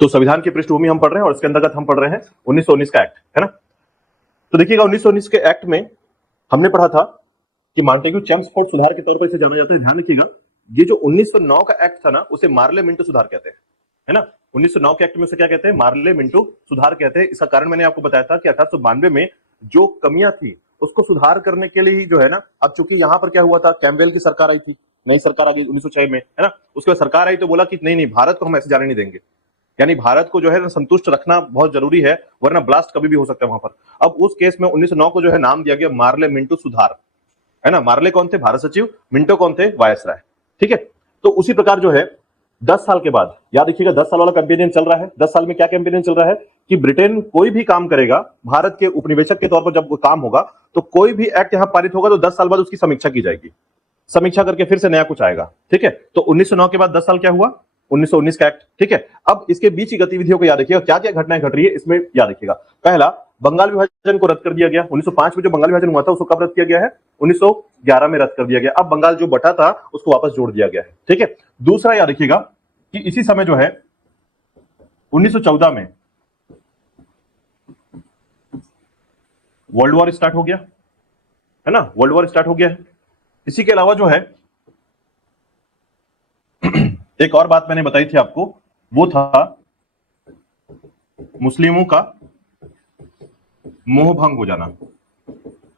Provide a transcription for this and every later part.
तो संविधान की पृष्ठभूमि हम पढ़ रहे हैं और इसके अंतर्गत हम पढ़ रहे हैं 1919 का एक्ट, है ना। तो देखिएगा 1919 के एक्ट में हमने पढ़ा था कि मॉन्टेग्यू चेम्सफोर्ड सुधार के तौर पर इसे जाना जाता है। ध्यान रखिएगा, ये जो 1909 का एक्ट था ना, उसे मार्ले मिंटो सुधार कहते हैं, है ना। 1909 के एक्ट में उसे क्या कहते हैं? मार्ले मिंटो सुधार कहते हैं। इसका कारण मैंने आपको बताया था कि 1892 में जो कमियां थी उसको सुधार करने के लिए ही जो है ना, अब चूंकि यहां पर क्या हुआ था, कैम्पबेल की सरकार आई थी, नई सरकार आ गई 1906 में, है ना। उसके बाद सरकार आई तो बोला कि नहीं नहीं, भारत को हम ऐसे जाने नहीं देंगे, यानी भारत को जो है ना संतुष्ट रखना बहुत जरूरी है, वरना ब्लास्ट कभी भी हो सकता है वहां पर। अब उस केस में 1909 को जो है नाम दिया गया मार्ले मिंटो सुधार, है ना। मार्ले कौन थे? भारत सचिव। मिंटो कौन थे? वायसराय। ठीक है। तो उसी प्रकार जो है 10 साल के बाद, याद रखिएगा 10 साल वाला कैंपेनियन चल रहा है। 10 साल में क्या कैंपेनियन चल रहा है कि ब्रिटेन कोई भी काम करेगा, भारत के उपनिवेशक के तौर पर जब काम होगा, तो कोई भी एक्ट यहां पारित होगा तो 10 साल बाद उसकी समीक्षा की जाएगी, समीक्षा करके फिर से नया कुछ आएगा। ठीक है। तो 1909 के बाद 10 साल क्या हुआ? 1919 का एक्ट। ठीक है। अब इसके बीच की गतिविधियों को याद रखिएगा, क्या क्या घटनाएं घट रही है इसमें याद रखिएगा। पहला, बंगाल विभाजन को रद्द कर दिया गया। 1905 में जो बंगाल विभाजन हुआ था उसको कब रद्द किया गया है? 1911 में रद्द कर दिया गया। अब बंगाल जो बटा था उसको वापस जोड़ दिया गया है। ठीक है। दूसरा याद रखिएगा कि इसी समय जो है 1914 में वर्ल्ड वॉर स्टार्ट हो गया, है ना। वर्ल्ड वॉर स्टार्ट हो गया है। इसी के अलावा जो है एक और बात मैंने बताई थी आपको, वो था मुस्लिमों का मोह भंग हो जाना।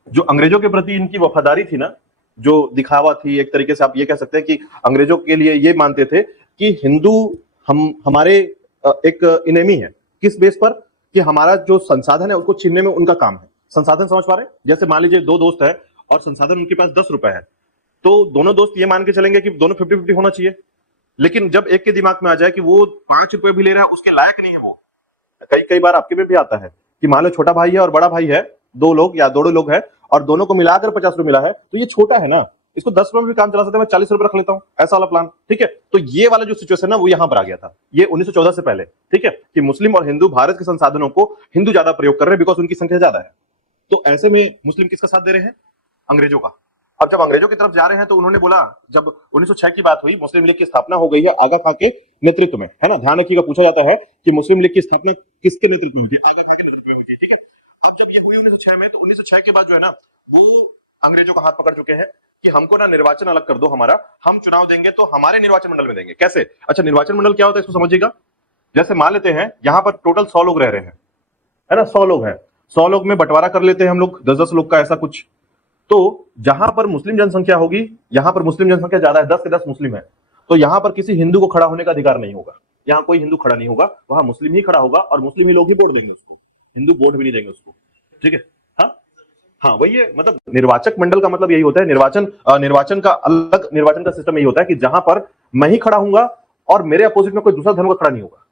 जो अंग्रेजों के प्रति इनकी वफादारी थी ना, जो दिखावा थी, एक तरीके से आप ये कह सकते हैं कि अंग्रेजों के लिए ये मानते थे कि हिंदू हमारे एक इनेमी है। किस बेस पर? कि हमारा जो संसाधन है उसको छीनने में उनका काम है। संसाधन समझ पा रहे हैं? जैसे मान लीजिए दो दोस्त है और संसाधन उनके पास 10 रुपए है, तो दोनों दोस्त ये मान के चलेंगे कि दोनों 50-50 होना चाहिए। लेकिन जब एक के दिमाग में आ जाए कि वो 5 रुपए भी ले रहा है, उसके लायक नहीं है वो, कई कई बार आपके में भी आता है कि मान लो छोटा भाई है और बड़ा भाई है, दो लोग या दो लोग है, और दोनों को मिलाकर 50 रुपए मिला है, तो ये छोटा है ना, इसको 10 रुपए में भी काम चला सकता है, मैं 40 रुपए रख लेता हूं, ऐसा वाला प्लान। ठीक है। तो ये वाला जो सिचुएशन है वो यहां पर आ गया था, ये 1914 से पहले। ठीक है। कि मुस्लिम और हिंदू भारत के संसाधनों को हिंदू ज्यादा प्रयोग कर रहे हैं बिकॉज उनकी संख्या ज्यादा है। तो ऐसे में मुस्लिम किसका साथ दे रहे हैं? अंग्रेजों का। अब जब अंग्रेजों की तरफ जा रहे हैं तो उन्होंने बोला, जब 1906 की बात हुई, मुस्लिम लीग की स्थापना हो गई है आगा खां के नेतृत्व में, है ना। ध्यान रखिएगा, पूछा जाता है कि मुस्लिम लीग की स्थापना किसके नेतृत्व में हुई थी? आगा खां के नेतृत्व में हुई थी। ठीक है। अब जब ये हुई 1906 में, तो 1906 के बाद जो है ना, वो अंग्रेजों का हाथ पकड़ चुके हैं कि हमको ना निर्वाचन अलग कर दो हमारा, हम चुनाव देंगे तो हमारे निर्वाचन मंडल में देंगे। कैसे? अच्छा, निर्वाचन मंडल क्या होता है इसको समझिएगा। जैसे मान लेते हैं यहां पर टोटल 100 लोग रह रहे हैं, है ना, 100 लोग हैं, 100 लोग में बंटवारा कर लेते हैं हम लोग 10-10 लोग का, ऐसा कुछ। तो जहां पर मुस्लिम जनसंख्या होगी, यहां पर मुस्लिम जनसंख्या ज्यादा है, 10 से 10 मुस्लिम है, तो यहां पर किसी हिंदू को खड़ा होने का अधिकार नहीं होगा। यहां कोई हिंदू खड़ा नहीं होगा, वहां मुस्लिम ही खड़ा होगा और मुस्लिम ही लोग ही वोट देंगे उसको, हिंदू वोट भी नहीं देंगे उसको। ठीक है। हाँ हाँ, वही है, मतलब निर्वाचक मंडल का मतलब यही होता है। निर्वाचन का अलग, निर्वाचन का सिस्टम यही होता है कि जहां पर मैं ही खड़ा हूंगा और मेरे अपोजिट में कोई दूसरा धर्म का खड़ा नहीं होगा।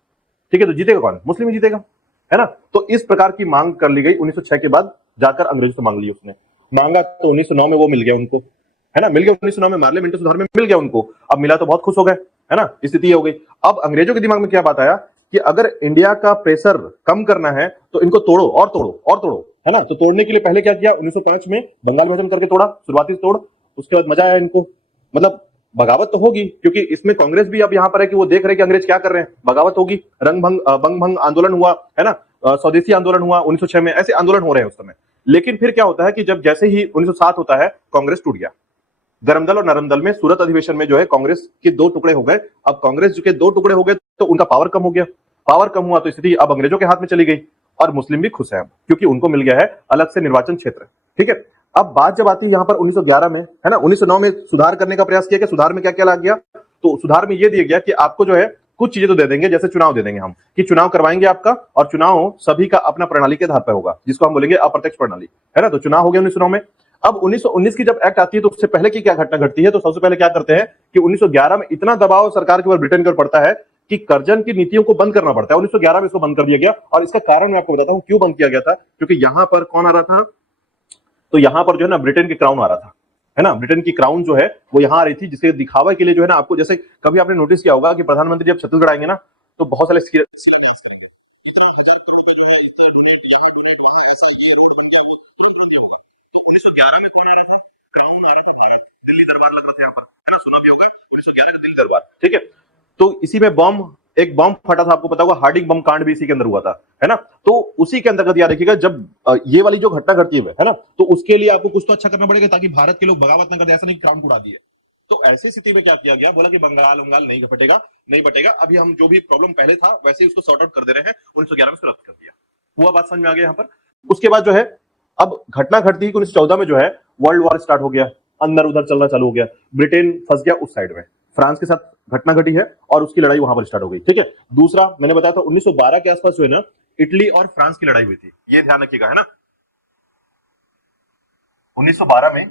ठीक है। तो जीतेगा कौन? मुस्लिम ही जीतेगा, है ना। तो इस प्रकार की मांग कर ली गई 1906 के बाद, जाकर अंग्रेजों से मांग ली उसने। मांगा तो 1909 में वो मिल गया उनको, है ना, मिल गया 1909 में, मार्ले मिंटो सुधार में मिल गया उनको। अब मिला तो बहुत खुश हो गए, है ना, स्थिति हो गई। अब अंग्रेजों के दिमाग में क्या बात आया कि अगर इंडिया का प्रेशर कम करना है तो इनको तोड़ो और तोड़ो और तोड़ो, है ना। तो तोड़ने के लिए पहले क्या किया? 1905 में बंगाल विभाजन करके तोड़ा, शुरुआती तोड़। उसके बाद मजा आया इनको, मतलब बगावत तो होगी, क्योंकि इसमें कांग्रेस भी अब यहां पर है कि वो देख रहे हैं कि अंग्रेज क्या कर रहे हैं, बगावत होगी। बंग भंग आंदोलन हुआ, है ना, स्वदेशी आंदोलन हुआ 1906 में, ऐसे आंदोलन हो रहे हैं उस समय। लेकिन फिर क्या होता है कि जब जैसे ही 1907 होता है, कांग्रेस टूट गया। धर्मदल और नरमदल में, सूरत अधिवेशन में जो है कांग्रेस के दो टुकड़े हो गए। अब कांग्रेस के दो टुकड़े हो गए तो उनका पावर कम हो गया। पावर कम हुआ तो स्थिति अब अंग्रेजों के हाथ में चली गई, और मुस्लिम भी खुश है अब, क्योंकि उनको मिल गया है अलग से निर्वाचन क्षेत्र। ठीक है। अब बात जब आती है यहां पर 1911 में, है ना, 1909 में सुधार करने का प्रयास किया गया। सुधार में क्या क्या ला गया? तो सुधार में यह दिया गया कि आपको जो है कुछ चीजें तो दे देंगे, जैसे चुनाव दे देंगे हम, कि चुनाव करवाएंगे आपका, और चुनाव सभी का अपना प्रणाली के आधार पर होगा, जिसको हम बोलेंगे अप्रत्यक्ष प्रणाली, है ना। तो चुनाव हो गया 1909 में। अब 1919 की जब एक्ट आती है तो उससे पहले की क्या घटना घटती है? तो सबसे पहले क्या करते हैं कि 1911 में इतना दबाव सरकार के ऊपर, ब्रिटेन के ऊपर पड़ता है कि कर्जन की नीतियों को बंद करना पड़ता है। 1911 में इसको बंद कर दिया गया, और इसका कारण मैं आपको बताता हूं क्यों बंद किया गया था। क्योंकि यहां पर कौन आ रहा था? तो यहां पर जो है ना ब्रिटेन की क्राउन आ रहा था, है ना। ब्रिटेन की क्राउन जो है वो यहां आ रही थी, जिसके दिखावा के लिए जो है ना, आपको जैसे कभी आपने नोटिस किया होगा कि प्रधानमंत्री जब छत्तीसगढ़ आएंगे ना, तो बहुत सारे ठीक है। तो इसी में बॉम्ब एक बम फटा था, आपको पता होगा, हार्डिंग बम कांड भी इसी के अंदर हुआ था, है ना। तो उसी के अंतर्गत याद रखिएगा, जब ये वाली जो घटना घटती है ना, तो उसके लिए आपको कुछ तो अच्छा करना पड़ेगा ताकि भारत के लोग बगावत ना कर दे, ऐसा नहीं क्राउन उड़ा दिए। तो ऐसी स्थिति में क्या किया गया, बोला कि बंगाल बंगाल नहीं बटेगा, नहीं बटेगा, अभी हम जो भी प्रॉब्लम पहले था वैसे ही उसको सॉर्ट आउट कर दे रहे हैं, 1911 में रद्द कर दिया। हुआ बात समझ में आ गया यहाँ पर। उसके बाद जो है, अब घटना घटती है कि 1914 में जो है वर्ल्ड वॉर स्टार्ट हो गया, अंदर उधर चलना चालू हो गया, ब्रिटेन फंस गया उस साइड में, फ्रांस के साथ घटना घटी है और उसकी लड़ाई वहां पर स्टार्ट हो गई, ठीक है। दूसरा मैंने बताया था 1912 के आसपास जो है ना, इटली और फ्रांस की लड़ाई हुई थी, ये ध्यान रखिएगा, है ना। 1912 में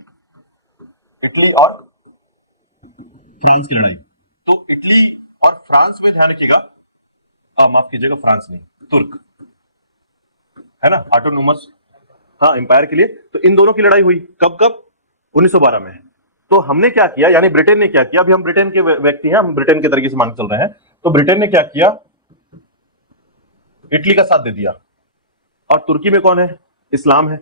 इटली और फ्रांस की लड़ाई, तो इटली और फ्रांस में ध्यान रखिएगा, माफ कीजिएगा, फ्रांस नहीं, तुर्क, है ना, ऑटोनोमस, हाँ, एम्पायर के लिए। तो इन दोनों की लड़ाई हुई कब कब, 1912 में। तो हमने क्या किया, यानी ब्रिटेन ने क्या किया, अभी हम ब्रिटेन के व्यक्ति हैं, हम ब्रिटेन के तरीके से मान चल रहे हैं, तो ब्रिटेन ने क्या किया, इटली का साथ दे दिया। और तुर्की में कौन है, इस्लाम है,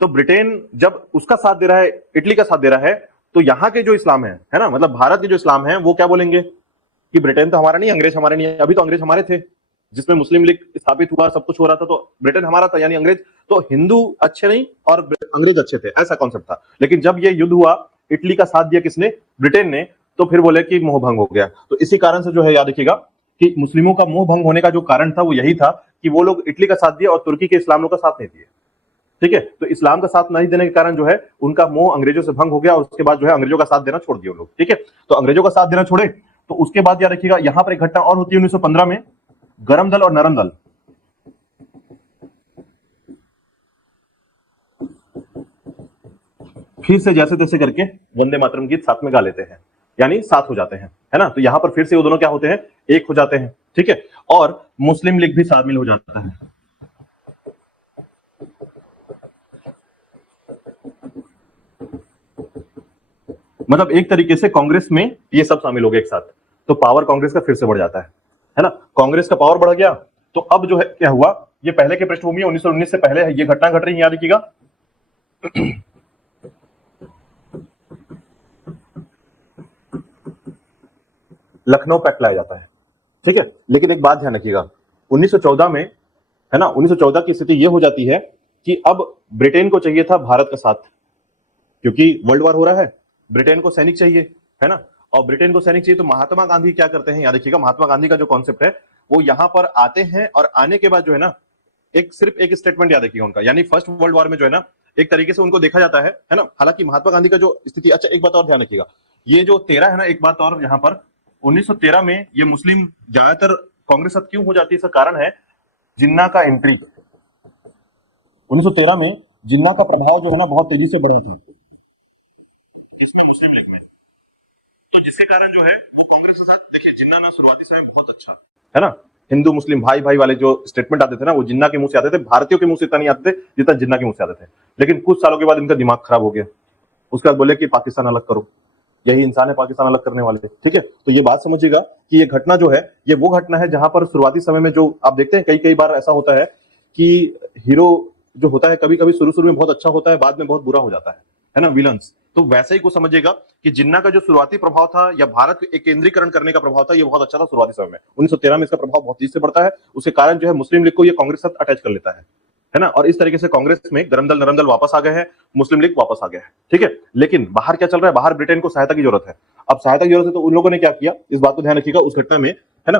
तो ब्रिटेन जब उसका साथ दे रहा है, इटली का साथ दे रहा है, तो यहां के जो इस्लाम है ना, मतलब भारत के जो इस्लाम है, वो क्या बोलेंगे कि ब्रिटेन तो हमारा नहीं, अंग्रेज हमारे नहीं है। अभी तो अंग्रेज हमारे थे, जिसमें मुस्लिम लीग स्थापित हुआ, सब कुछ हो रहा था, तो ब्रिटेन हमारा था, यानी अंग्रेज तो हिंदू अच्छे नहीं और अंग्रेज अच्छे थे, ऐसा कॉन्सेप्ट था। लेकिन जब ये युद्ध हुआ, इटली का साथ दिया किसने, ब्रिटेन ने, तो फिर बोले कि मोह भंग हो गया। तो इसी कारण से जो है याद रखिएगा कि मुस्लिमों का मोह भंग होने का जो कारण था वो यही था कि वो लोग इटली का साथ दिया और तुर्की के इस्लाम लोग का साथ नहीं दिए, ठीक है। तो इस्लाम का साथ नहीं देने के कारण जो है उनका मोह अंग्रेजों से भंग हो गया और उसके बाद जो है अंग्रेजों का साथ देना छोड़ दिया लोग, ठीक है। तो अंग्रेजों का साथ देना छोड़े, तो उसके बाद याद रखिएगा यहां पर एक घटना और होती है 1915 में, गरम दल और नरम दल, फिर से जैसे तैसे करके वंदे मातरम गीत साथ में गा लेते हैं, यानी साथ हो जाते हैं, है ना। तो यहां पर फिर से वो दोनों क्या होते हैं, एक हो जाते हैं, ठीक है। और मुस्लिम लीग भी शामिल हो जाता है, मतलब एक तरीके से कांग्रेस में ये सब शामिल हो गए एक साथ, तो पावर कांग्रेस का फिर से बढ़ जाता है ना। कांग्रेस का पावर बढ़ गया, तो अब जो है क्या हुआ, ये पहले के पृष्ठभूमि 1919 से पहले है, ये घटना घट रही है, याद रखिएगा। लखनऊ पैक्ट लाया जाता है, ठीक है। लेकिन एक बात ध्यान रखिएगा, 1914 में, है ना, 1914 की स्थिति यह हो जाती है कि अब ब्रिटेन को चाहिए था भारत का साथ, क्योंकि वर्ल्ड वॉर हो रहा है, ब्रिटेन को सैनिक चाहिए, है ना। और ब्रिटेन को सैनिक चाहिए, तो महात्मा गांधी क्या करते हैं, याद रखिएगा, महात्मा गांधी का जो कॉन्सेप्ट है वो यहां पर आते हैं, और आने के बाद जो है ना, एक सिर्फ एक स्टेटमेंट याद रखिएगा उनका, यानी फर्स्ट वर्ल्ड वॉर में जो है ना, एक तरीके से उनको देखा जाता है ना। हालांकि महात्मा गांधी का जो स्थिति, अच्छा एक बात और ध्यान रखिएगा, ये जो 13 है ना, एक बात और यहां पर, 1913 में ये मुस्लिम ज्यादातर कांग्रेस साथ क्यों हो जाती है, इसका कारण है जिन्ना का एंट्री। 1913 में जिन्ना का प्रभाव जो है ना बहुत तेजी से बढ़ा था, इसमें मुस्लिम लीग में, तो जिसके कारण जो है वो कांग्रेस के साथ, देखिए जिन्ना ना शुरुआती समय बहुत अच्छा, है ना, हिंदू मुस्लिम भाई भाई वाले जो स्टेटमेंट आते थे ना, वो जिन्ना के मुंह से आते थे, भारतीयों के मुंह से इतना नहीं आते थे जितना जिन्ना के मुंह से आते थे। लेकिन कुछ सालों के बाद इनका दिमाग खराब हो गया, उसके बाद बोले कि पाकिस्तान अलग करो, यही इंसान है पाकिस्तान अलग करने वाले, ठीक है। तो ये बात समझिएगा कि ये घटना जो है, ये वो घटना है जहां पर शुरुआती समय में जो आप देखते हैं, कई कई बार ऐसा होता है कि हीरो जो होता है कभी कभी शुरू शुरू में बहुत अच्छा होता है, बाद में बहुत बुरा हो जाता है ना, विलन्स। तो वैसे ही को समझिएगा कि जिन्ना का जो शुरुआती प्रभाव था, या भारत के एक केंद्रीकरण करने का प्रभाव था, ये बहुत अच्छा था शुरुआती समय में। 1913 में इसका प्रभाव बहुत तेजी से बढ़ता है, उसके कारण जो है मुस्लिम लीग को ये कांग्रेस साथ अटैच कर लेता है ना। और इस तरीके से कांग्रेस में गरम दल नरम दल वापस आ गए हैं, मुस्लिम लीग वापस आ गया है, ठीक है। लेकिन बाहर क्या चल रहा है, बाहर ब्रिटेन को सहायता की जरूरत है। अब सहायता की जरूरत है, तो उन लोगों ने क्या किया, इस बात को ध्यान रखिएगा उस घटना में, है ना।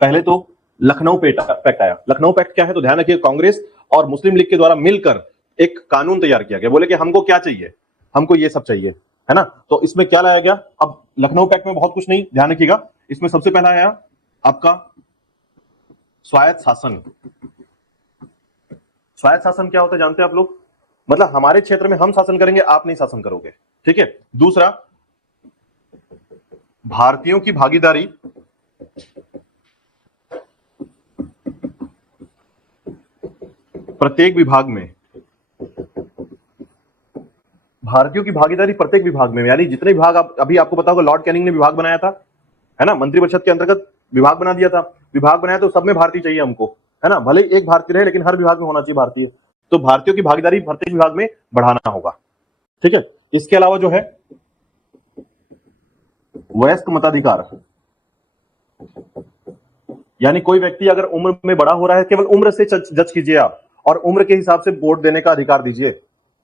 पहले तो लखनऊ पैक्ट आया। लखनऊ पैक्ट क्या है, तो ध्यान रखिए, कांग्रेस और मुस्लिम लीग के द्वारा मिलकर एक कानून तैयार किया गया। बोले कि हमको क्या चाहिए, हमको ये सब चाहिए, है ना। तो इसमें क्या लाया गया, अब लखनऊ पैक्ट में बहुत कुछ नहीं, ध्यान रखिएगा, इसमें सबसे पहला आया आपका स्वायत्त शासन। स्वायत्त शासन क्या होता है जानते हैं आप लोग, मतलब हमारे क्षेत्र में हम शासन करेंगे, आप नहीं शासन करोगे, ठीक है। दूसरा, भारतीयों की भागीदारी प्रत्येक विभाग में, भारतीयों की भागीदारी प्रत्येक विभाग में, यानी जितने विभाग, आप अभी आपको पता होगा लॉर्ड कैनिंग ने विभाग बनाया था, है ना, मंत्रिपरिषद के अंतर्गत विभाग बना दिया था, विभाग बनाया तो सब में भारतीय चाहिए हमको, है ना, भले एक भारतीय रहे लेकिन हर विभाग में होना चाहिए भारतीय। तो भारतीयों की भागीदारी प्रत्येक विभाग में बढ़ाना होगा, ठीक है। इसके अलावा जो है वयस्क मताधिकार, यानी कोई व्यक्ति अगर उम्र में बड़ा हो रहा है, केवल उम्र से जज कीजिए आप, और उम्र के हिसाब से वोट देने का अधिकार दीजिए।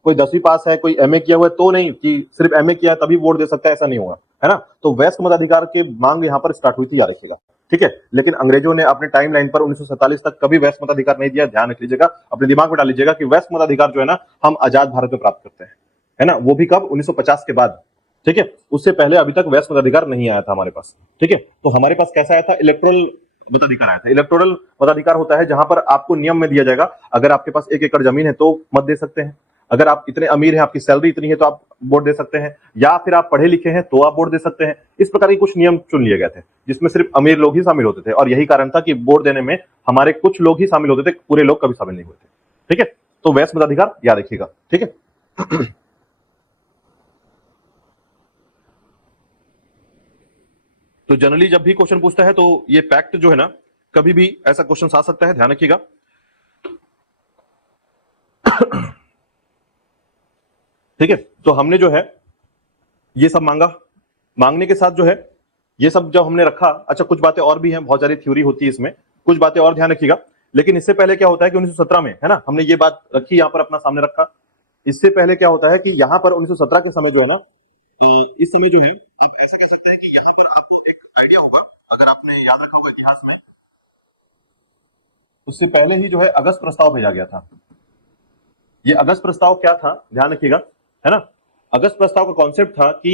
कोई 10वीं पास है, कोई एमए किया हुआ है तो नहीं कि सिर्फ एमए किया है तभी वोट दे सकता है, ऐसा नहीं होगा, है ना। तो वयस्क मताधिकार की मांग यहाँ पर स्टार्ट हुई थी, याद रखिएगा, ठीक है। लेकिन अंग्रेजों ने अपने टाइमलाइन पर 1947 तक कभी वयस्क मताधिकार नहीं दिया। ध्यान रख लीजिएगा, अपने दिमाग में डाल लीजिएगा कि वयस्क मताधिकार जो है ना, हम आजाद भारत में प्राप्त करते हैं, है ना। वो भी कब? 1950 के बाद, ठीक है। उससे पहले अभी तक वयस्क मताधिकार नहीं आया था हमारे पास, ठीक है। तो हमारे पास कैसा आया था? इलेक्टोरल मताधिकार आया था। इलेक्टोरल मताधिकार होता है जहां पर आपको नियम में दिया जाएगा, अगर आपके पास 1 एकड़ जमीन है तो मत दे सकते हैं, अगर आप इतने अमीर हैं, आपकी सैलरी इतनी है तो आप वोट दे सकते हैं, या फिर आप पढ़े लिखे हैं तो आप वोट दे सकते हैं। इस प्रकार के कुछ नियम चुन लिए गए थे जिसमें सिर्फ अमीर लोग ही शामिल होते थे, और यही कारण था कि वोट देने में हमारे कुछ लोग ही शामिल होते थे, पूरे लोग कभी शामिल नहीं हुए थे, ठीक है। तो वयस्क मताधिकार याद रखिएगा, ठीक है। तो जनरली जब भी क्वेश्चन पूछता है तो ये फैक्ट जो है ना, कभी भी ऐसा क्वेश्चन आ सकता है, ध्यान रखिएगा। ठीक है, तो हमने जो है ये सब मांगा, मांगने के साथ जो है ये सब जब हमने रखा, अच्छा कुछ बातें और भी हैं, बहुत सारी थ्योरी होती है इसमें, कुछ बातें और ध्यान रखिएगा। लेकिन इससे पहले क्या होता है कि 1917 में, है ना, हमने ये बात रखी यहां पर अपना सामने रखा। इससे पहले क्या होता है कि यहां पर 1917 के समय जो है ना, इस समय जो है आप ऐसा कह सकते हैं कि यहां पर आपको एक आइडिया होगा, अगर आपने याद रखा होगा इतिहास में, उससे पहले ही जो है अगस्त प्रस्ताव भेजा गया था। ये अगस्त प्रस्ताव क्या था, ध्यान रखिएगा, है ना। अगस्त प्रस्ताव का कॉन्सेप्ट था कि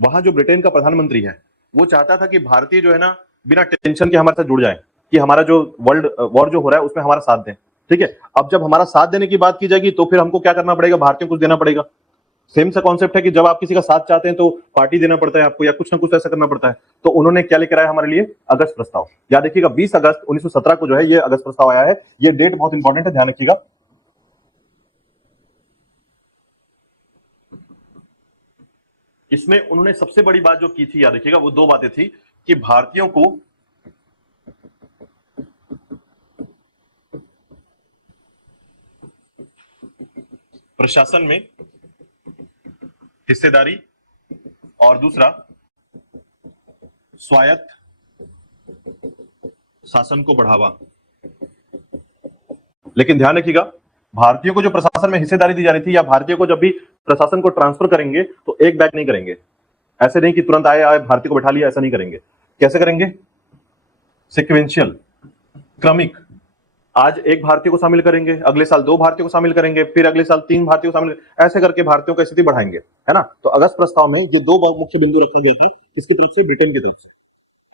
वहां जो ब्रिटेन का प्रधानमंत्री है वो चाहता था कि भारतीय जो है ना बिना टेंशन के हमारे साथ जुड़ जाए, कि हमारा जो वर्ल्ड वॉर जो हो रहा है उसमें हमारा साथ दें, ठीक है। अब जब हमारा साथ देने की बात की जाएगी तो फिर हमको क्या करना पड़ेगा? भारतीयों को कुछ देना पड़ेगा। सेम सा कॉन्सेप्ट है कि जब आप किसी का साथ चाहते हैं तो पार्टी देना पड़ता है आपको, या कुछ ना कुछ ऐसा करना पड़ता है। तो उन्होंने क्या लेकर आया हमारे लिए? अगस्त प्रस्ताव। याद रखिएगा 20 अगस्त 1917 को जो है ये अगस्त प्रस्ताव आया है। ये डेट बहुत इंपॉर्टेंट है, ध्यान रखिएगा। इसमें उन्होंने सबसे बड़ी बात जो की थी, याद रखिएगा, वो दो बातें थी कि भारतीयों को प्रशासन में हिस्सेदारी, और दूसरा स्वायत्त शासन को बढ़ावा। लेकिन ध्यान रखिएगा, भारतीयों को जो प्रशासन में हिस्सेदारी दी जा रही थी, या भारतीयों को जब भी प्रशासन को ट्रांसफर करेंगे तो एक बैग नहीं करेंगे। ऐसे नहीं कि तुरंत आए आए भारतीय को बैठा लिया, ऐसा नहीं करेंगे। कैसे करेंगे? सिक्वेंशियल, क्रमिक। आज एक भारतीय को शामिल करेंगे, अगले साल 2 भारतीयों को शामिल करेंगे, फिर अगले साल 3 भारतीयों को शामिल, ऐसे करके भारतीयों की स्थिति बढ़ाएंगे, है ना। तो अगस्त प्रस्ताव में ये 2 मुख्य बिंदु रखा गया था, किसकी तरफ से? ब्रिटेन की तरफ से।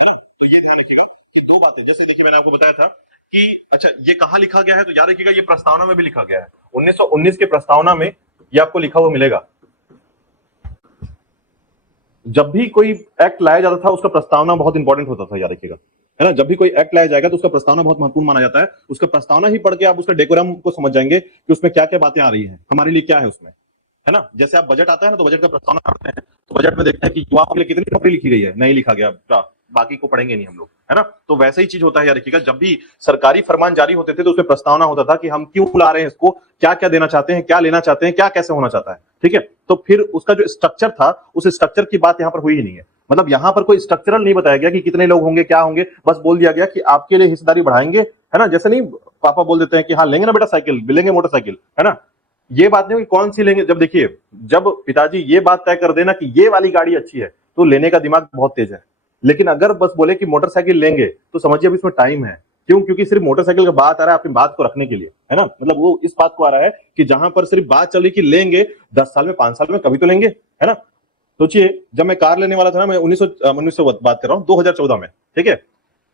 ये ध्यान रखिएगा कि 2 बातें, जैसे देखिए मैंने आपको बताया था कि अच्छा ये कहां लिखा गया है, तो याद रखिएगा ये प्रस्तावना में भी लिखा गया है। 1919 के प्रस्तावना में ये आपको लिखा हुआ मिलेगा। जब भी कोई एक्ट लाया जाता था उसका प्रस्तावना बहुत इंपॉर्टेंट होता था, याद रखिएगा, है ना। जब भी कोई एक्ट लाया जाएगा तो उसका प्रस्तावना बहुत महत्वपूर्ण माना जाता है। उसका प्रस्तावना ही पढ़ के आप उसका डेकोरम को समझ जाएंगे कि उसमें क्या क्या बातें आ रही हैं, हमारे लिए क्या है उसमें, है ना। जैसे आप बजट आता है ना, तो बजट का प्रस्तावना पढ़ते हैं, तो बजट में देखते हैं कि युवाओं के लिए कितनी नौकरी लिखी गई है, नहीं लिखा गया, बाकी को पढ़ेंगे नहीं हम लोग, है ना। तो वैसे ही चीज होता है, याद रखिएगा, जब भी सरकारी फरमान जारी होते थे तो उसमें प्रस्तावना होता था कि हम क्यों ला रहे हैं इसको, क्या क्या देना चाहते हैं, क्या लेना चाहते हैं, क्या कैसे होना चाहता है, ठीक है। तो फिर उसका जो स्ट्रक्चर था, उस स्ट्रक्चर की बात यहां पर हुई ही नहीं है। मतलब यहां पर कोई स्ट्रक्चरल नहीं बताया गया कि कितने लोग होंगे, क्या होंगे, बस बोल दिया गया कि आपके लिए हिस्सेदारी बढ़ाएंगे, है ना। जैसे नहीं पापा बोल देते हैं कि हाँ लेंगे ना बेटा साइकिल, लेंगे मोटरसाइकिल, है ना। ये बात नहीं कि कौन सी लेंगे, जब देखिए जब पिताजी ये बात तय कर देना कि ये वाली गाड़ी अच्छी है तो लेने का दिमाग बहुत तेज है। लेकिन अगर बस बोले कि मोटरसाइकिल लेंगे तो समझिए अब इसमें टाइम है। क्यों? क्योंकि सिर्फ मोटरसाइकिल का बात आ रहा है अपनी बात को रखने के लिए, है ना। मतलब वो इस बात को आ रहा है कि जहां पर सिर्फ बात चल रही कि लेंगे 10 साल में, 5 साल में कभी तो लेंगे, है ना। सोचिए जब मैं कार लेने वाला था ना, मैं 1900 बात कर रहा हूँ, 2014 में, ठीक है।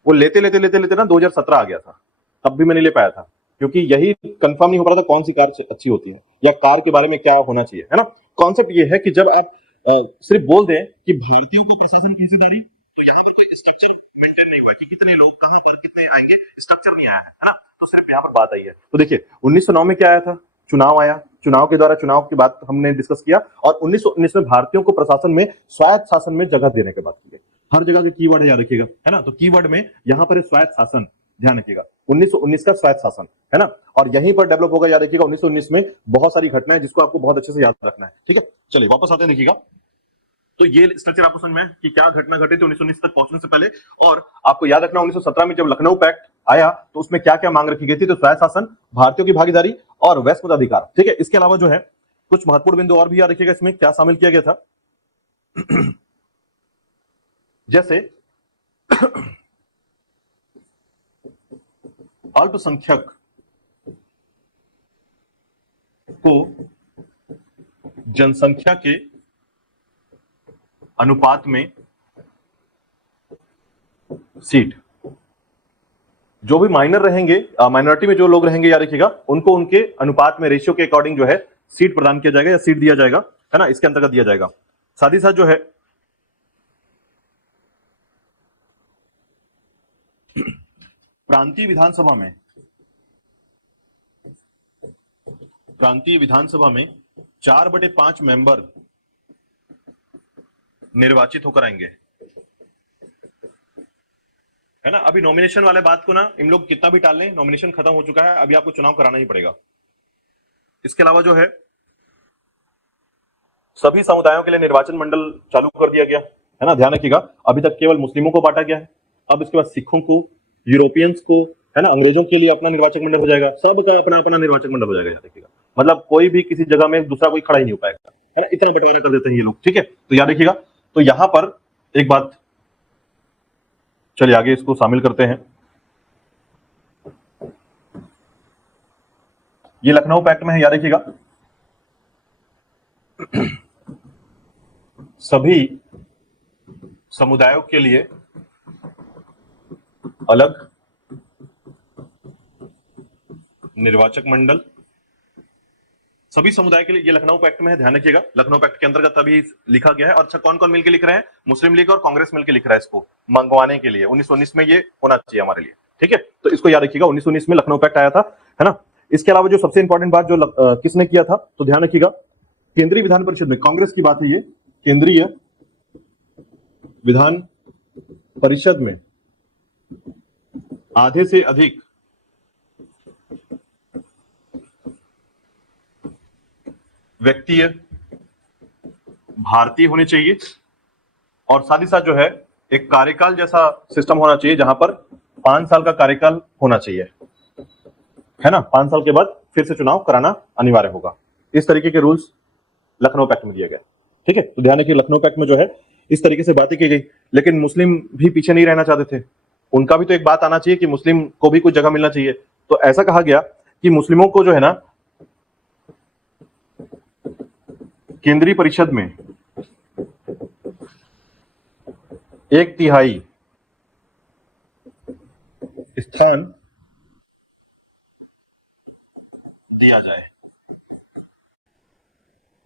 वो लेते लेते लेते लेते ना 2017 आ गया था, तब भी मैं नहीं ले पाया था, क्योंकि यही कंफर्म नहीं हो पा रहा था कौन सी कार अच्छी होती है, या कार के बारे में क्या होना चाहिए, है ना। कॉन्सेप्ट ये है कि जब आप सिर्फ बोल दें कि भारतीयों को प्रशासन की हिस्सेदारी, तो यहाँ पर कोई स्ट्रक्चर मेंटेन नहीं हुआ कि कितने लोग कहां पर कितने आएंगे, स्ट्रक्चर नहीं आया है ना। तो सिर्फ यहाँ पर बात आई है। तो देखिए 1909 में क्या आया था? चुनाव आया, चुनाव के द्वारा चुनाव की बात हमने डिस्कस किया, और 1919 में भारतीयों को प्रशासन में, स्वायत्त शासन में जगह देने की बात की गई। हर जगह के कीवर्ड है, याद रखिएगा, है ना। तो कीवर्ड में यहाँ पर स्वायत्त शासन, ध्यान रखिएगा, 1919 का स्वायत्त शासन, है ना। और यहीं पर डेवलप होगा, याद रखिएगा, 1919 में बहुत सारी घटनाएं जिसको आपको बहुत अच्छे से याद रखना है, ठीक है। चलिए वापस आते हैं, देखिएगा तो ये स्ट्रक्चर आपको समझ में है कि क्या घटना घटी थी 1919 तक पहुंचने से पहले। और आपको याद रखना 1917 में जब लखनऊ पैक्ट आया तो उसमें क्या क्या मांग रखी गई थी, तो स्वायत्त शासन, भारतीयों की भागीदारी और वैश्विक अधिकार। ठीक है, इसके अलावा जो है कुछ महत्वपूर्ण बिंदु और भी याद रखिएगा इसमें क्या शामिल किया गया था। जैसे अल्पसंख्यक को जनसंख्या के अनुपात में सीट, जो भी माइनर रहेंगे, माइनॉरिटी में जो लोग रहेंगे याद रखिएगा, उनको उनके अनुपात में रेशियो के अकॉर्डिंग जो है सीट प्रदान किया जाएगा या सीट दिया जाएगा, है ना, इसके अंतर्गत दिया जाएगा। साथ ही साथ जो है प्रांतीय विधानसभा में 4/5 मेंबर निर्वाचित होकर आएंगे, है ना। अभी नॉमिनेशन वाले बात को ना इन लोग कितना भी टाल लें, नॉमिनेशन खत्म हो चुका है, अभी आपको चुनाव कराना ही पड़ेगा। इसके अलावा जो है सभी समुदायों के लिए निर्वाचन मंडल चालू कर दिया गया, है ना, ध्यान रखिएगा। अभी तक केवल मुस्लिमों को बांटा गया है, अब इसके बाद सिखों को, यूरोपियंस को, है ना, अंग्रेजों के लिए अपना निर्वाचक मंडल हो जाएगा, सबका अपना अपना निर्वाचक मंडल हो जाएगा, याद रखिएगा। मतलब कोई भी किसी जगह में दूसरा कोई खड़ा ही नहीं हो पाएगा, है ना, इतना बंटवारा कर देते हैं ये लोग। ठीक है, तो याद रखिएगा। तो यहां पर एक बात, चलिए आगे इसको शामिल करते हैं। ये लखनऊ पैक्ट में है, याद रखिएगा, सभी समुदायों के लिए अलग निर्वाचक मंडल, सभी समुदाय के लिए, ये लखनऊ पैक्ट में है, ध्यान रखिएगा। लखनऊ पैक्ट के अंतर्गत अभी लिखा गया है। और अच्छा, कौन कौन मिलकर लिख रहे हैं? मुस्लिम लीग और कांग्रेस मिलकर लिख रहा है इसको मंगवाने के लिए। 1919 में ये होना चाहिए हमारे लिए, ठीक है, तो इसको याद रखिएगा। 1919 में लखनऊ पैक्ट आया था, है ना। इसके अलावा जो सबसे इंपॉर्टेंट बात जो किसने किया था, तो ध्यान रखिएगा, केंद्रीय विधान परिषद में, कांग्रेस की बात है ये, केंद्रीय विधान परिषद में आधे से अधिक व्यक्ति भारतीय होने चाहिए, और साथ ही साथ जो है एक कार्यकाल जैसा सिस्टम होना चाहिए जहां पर 5 साल का कार्यकाल होना चाहिए, है ना। 5 साल के बाद फिर से चुनाव कराना अनिवार्य होगा। इस तरीके के रूल्स लखनऊ पैक्ट में दिए गए, ठीक है। तो ध्यान रखिए, लखनऊ पैक्ट में जो है इस तरीके से बातें की गई, लेकिन मुस्लिम भी पीछे नहीं रहना चाहते थे। उनका भी तो एक बात आना चाहिए कि मुस्लिम को भी कुछ जगह मिलना चाहिए। तो ऐसा कहा गया कि मुस्लिमों को जो है ना केंद्रीय परिषद में 1/3 स्थान दिया जाए,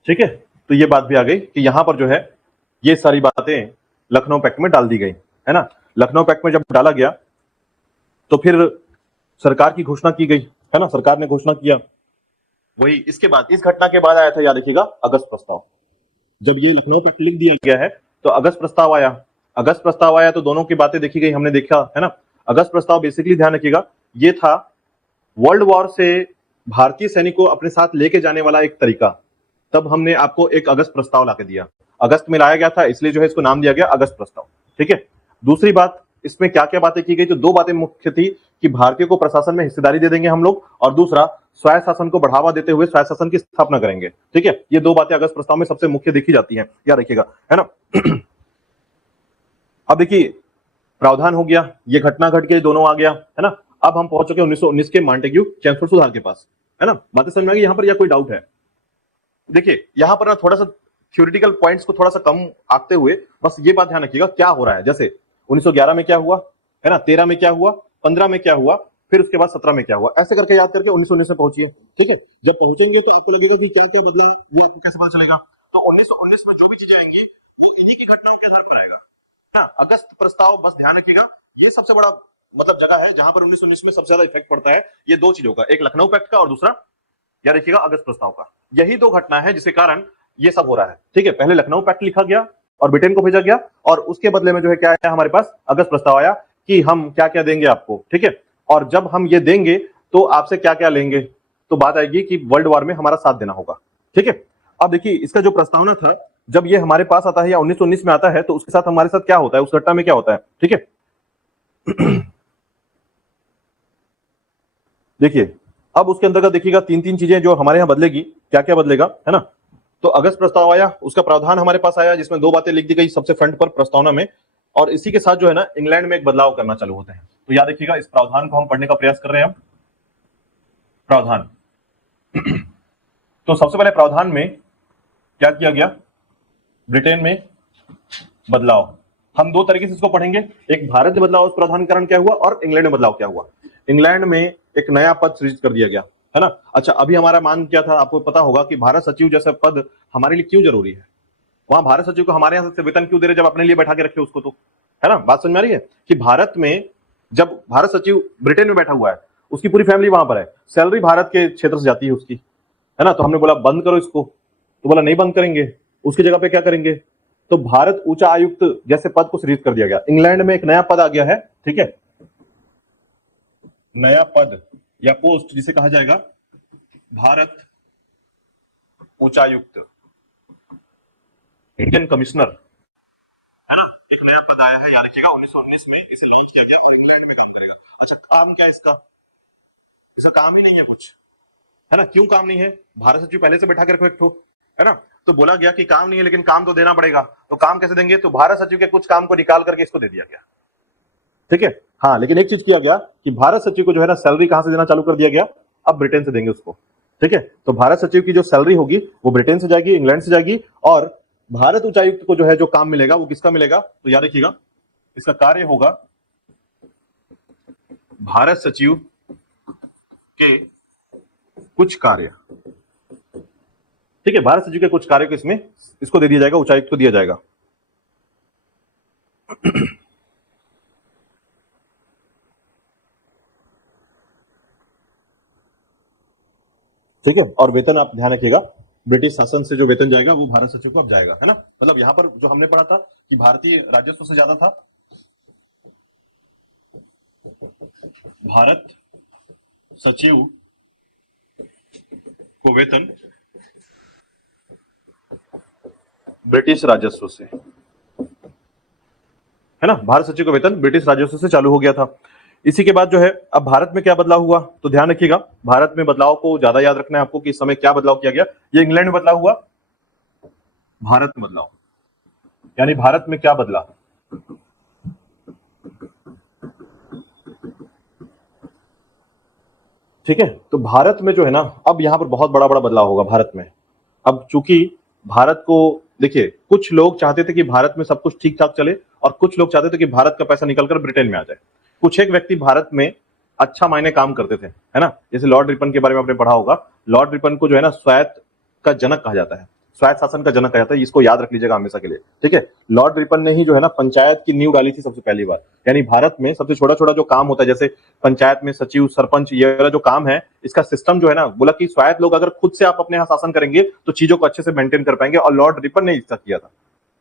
ठीक है। तो ये बात भी आ गई कि यहां पर जो है ये सारी बातें लखनऊ पैक्ट में डाल दी गई, है ना। लखनऊ पैक्ट में जब डाला गया तो फिर सरकार की घोषणा की गई, है ना, सरकार ने घोषणा किया। वही इसके बाद, इस घटना के बाद आया था, याद रखिएगा, अगस्त प्रस्ताव। जब ये लखनऊ पैक्ट लिख दिया गया है तो अगस्त प्रस्ताव आया। अगस्त प्रस्ताव आया तो दोनों की बातें देखी गई, हमने देखा, है ना। अगस्त प्रस्ताव बेसिकली, ध्यान रखिएगा, ये था वर्ल्ड वॉर से भारतीय सैनिक को अपने साथ लेके जाने वाला एक तरीका। तब हमने आपको एक अगस्त प्रस्ताव लाके दिया, अगस्त में लाया गया था, इसलिए जो है इसको नाम दिया गया अगस्त प्रस्ताव, ठीक है। दूसरी बात, इसमें क्या क्या बातें की गई, तो 2 बातें मुख्य थी कि भारतीयों को प्रशासन में हिस्सेदारी दे देंगे हम लोग, और दूसरा स्वायत्त शासन को बढ़ावा देते हुए स्वायत्त शासन की स्थापना करेंगे, ठीक है। ये 2 बातें अगस्त प्रस्ताव में सबसे मुख्य देखी जाती हैं, याद रखिएगा, है ना। अब देखिए, प्रावधान हो गया, ये घटना घट गई, दोनों आ गया, है ना। अब हम पहुंच चुके 1919 के मॉन्टेग्यू चैम्फोर्ड सुधार के पास, है ना। बातें समझ में आ गई यहां पर, या कोई डाउट है? देखिए यहां पर ना थोड़ा सा थ्योरेटिकल पॉइंट्स को थोड़ा सा कम आते हुए बस ये बात ध्यान रखिएगा क्या हो रहा है। जैसे 1911 में क्या हुआ, है ना, 13 में क्या हुआ, 15 में क्या हुआ, फिर उसके बाद 17 में क्या हुआ, ऐसे करके याद करके 1919 में पहुंचिए, ठीक है। जब पहुंचेंगे तो आपको लगेगा कि क्या क्या बदला, ये आपको कैसे पता चलेगा। तो 1919 में जो भी चीजें आएंगी वो इन्हीं की घटनाओं के आधार पर आएगा। हाँ, अगस्त प्रस्ताव, बस ध्यान रखिएगा, ये सबसे बड़ा मतलब जगह है जहां पर 1919 में सबसे ज्यादा इफेक्ट पड़ता है, ये 2 चीजों का, एक लखनऊ पैक्ट का और दूसरा याद रखिएगा अगस्त प्रस्ताव का। यही 2 घटना है जिसके कारण ये सब हो रहा है, ठीक है। पहले लखनऊ पैक्ट लिखा गया और ब्रिटेन को भेजा गया, और उसके बदले में जो है क्या आया हमारे पास, अगस्त प्रस्ताव आया कि हम क्या क्या देंगे आपको, ठीक है। और जब हम ये देंगे तो आपसे क्या क्या लेंगे, तो बात आएगी कि वर्ल्ड वॉर में हमारा साथ देना होगा, ठीक है। अब देखिए इसका जो प्रस्तावना था जब ये हमारे पास आता है या 1919 में आता है तो उसके साथ हमारे साथ क्या होता है, उस घटना में क्या होता है, ठीक है। देखिए अब उसके अंतर्गत देखिएगा तीन तीन चीजें जो हमारे यहां बदलेगी, क्या क्या बदलेगा, है ना। तो अगस्त प्रस्ताव आया, उसका प्रावधान हमारे पास आया जिसमें दो बातें लिख दी गई सबसे फ्रंट पर प्रस्तावना में, और इसी के साथ जो है ना इंग्लैंड में एक बदलाव करना चालू होते हैं। तो याद रखिएगा इस प्रावधान को हम पढ़ने का प्रयास कर रहे हैं। प्रावधान तो सबसे पहले प्रावधान में क्या किया गया, ब्रिटेन में बदलाव। हम दो तरीके से इसको पढ़ेंगे, एक भारत में बदलाव उस प्रावधान के कारण क्या हुआ और इंग्लैंड में बदलाव क्या हुआ। इंग्लैंड में एक नया पद सृजित कर दिया गया, है ना। अच्छा अभी हमारा मान क्या था, आपको पता होगा कि भारत सचिव जैसा पद हमारे लिए क्यों जरूरी है। वहां भारत सचिव को हमारे यहां से वेतन क्यों दे रहे जब अपने लिए बैठा के रखे उसको, तो है ना, बात समझ में आ रही है कि भारत में जब भारत सचिव ब्रिटेन में बैठा हुआ है, उसकी पूरी फैमिली वहां पर है, सैलरी भारत के क्षेत्र से जाती है उसकी, है ना। तो हमने बोला बंद करो इसको, तो बोला नहीं बंद करेंगे, उसकी जगह पे क्या करेंगे, तो भारत उच्च आयुक्त जैसे पद को सृजित कर दिया गया। इंग्लैंड में एक नया पद आ गया है, ठीक है, नया पद या पोस्ट जिसे कहा जाएगा भारत उच्चायुक्त, इंडियन कमिश्नर, है ना। एक नया पद आया है, याद रखिएगा 1919 में इसे लॉन्च किया गया और इंग्लैंड में काम करेगा। अच्छा काम क्या है इसका, इसका काम ही नहीं है कुछ, है ना। क्यों काम नहीं है, भारत सचिव पहले से बैठा के रखो, है ना। तो बोला गया कि काम नहीं है लेकिन काम तो देना पड़ेगा, तो काम कैसे देंगे, तो भारत सचिव के कुछ काम को निकाल करके इसको दे दिया गया, ठीक है। हाँ लेकिन एक चीज किया गया कि भारत सचिव को जो है ना सैलरी कहां से देना चालू कर दिया गया, अब ब्रिटेन से देंगे उसको, ठीक है। तो भारत सचिव की जो सैलरी होगी वो ब्रिटेन से जाएगी, इंग्लैंड से जाएगी, और भारत उच्चायुक्त को जो है जो काम मिलेगा वो किसका मिलेगा, तो याद रखिएगा इसका कार्य होगा भारत सचिव के कुछ कार्य, ठीक है। भारत सचिव के कुछ कार्य को इसमें इसको दे दिया जाएगा, उच्चायुक्त को दिया जाएगा। ठीक है, और वेतन आप ध्यान रखिएगा ब्रिटिश शासन से जो वेतन जाएगा वो भारत सचिव को अब जाएगा, है ना। मतलब यहां पर जो हमने पढ़ा था कि भारतीय राजस्व से ज्यादा था, भारत सचिव को वेतन ब्रिटिश राजस्व से, है ना, भारत सचिव को वेतन ब्रिटिश राजस्व से चालू हो गया था। इसी के बाद जो है अब भारत में क्या बदलाव हुआ, तो ध्यान रखिएगा भारत में बदलाव को ज्यादा याद रखना है आपको कि इस समय क्या बदलाव किया गया। ये इंग्लैंड में बदलाव हुआ, भारत में बदलाव, यानी भारत में क्या बदला, ठीक है। तो भारत में जो है ना अब यहां पर बहुत बड़ा बड़ा बदलाव होगा भारत में। अब चूंकि भारत को देखिए, कुछ लोग चाहते थे कि भारत में सब कुछ ठीक ठाक चले और कुछ लोग चाहते थे कि भारत का पैसा निकलकर ब्रिटेन में आ जाए। कुछ एक व्यक्ति भारत में अच्छा मायने काम करते थे, है ना। जैसे लॉर्ड रिपन के बारे में आपने पढ़ा होगा, लॉर्ड रिपन को जो है ना स्वायत्त का जनक कहा जाता है, स्वायत्त शासन का जनक कहा जाता है, इसको याद रख लीजिएगा हमेशा के लिए, ठीक है। लॉर्ड रिपन ने ही जो है ना पंचायत की नींव डाली थी सबसे पहली बार, यानी भारत में सबसे छोटा छोटा जो काम होता है जैसे पंचायत में सचिव सरपंच ये वाला जो काम है, इसका सिस्टम जो है ना बोला कि स्वायत्त लोग अगर खुद से आप अपने यहाँ शासन करेंगे तो चीजों को अच्छे से मेंटेन कर पाएंगे, और लॉर्ड रिपन ने इसका किया था,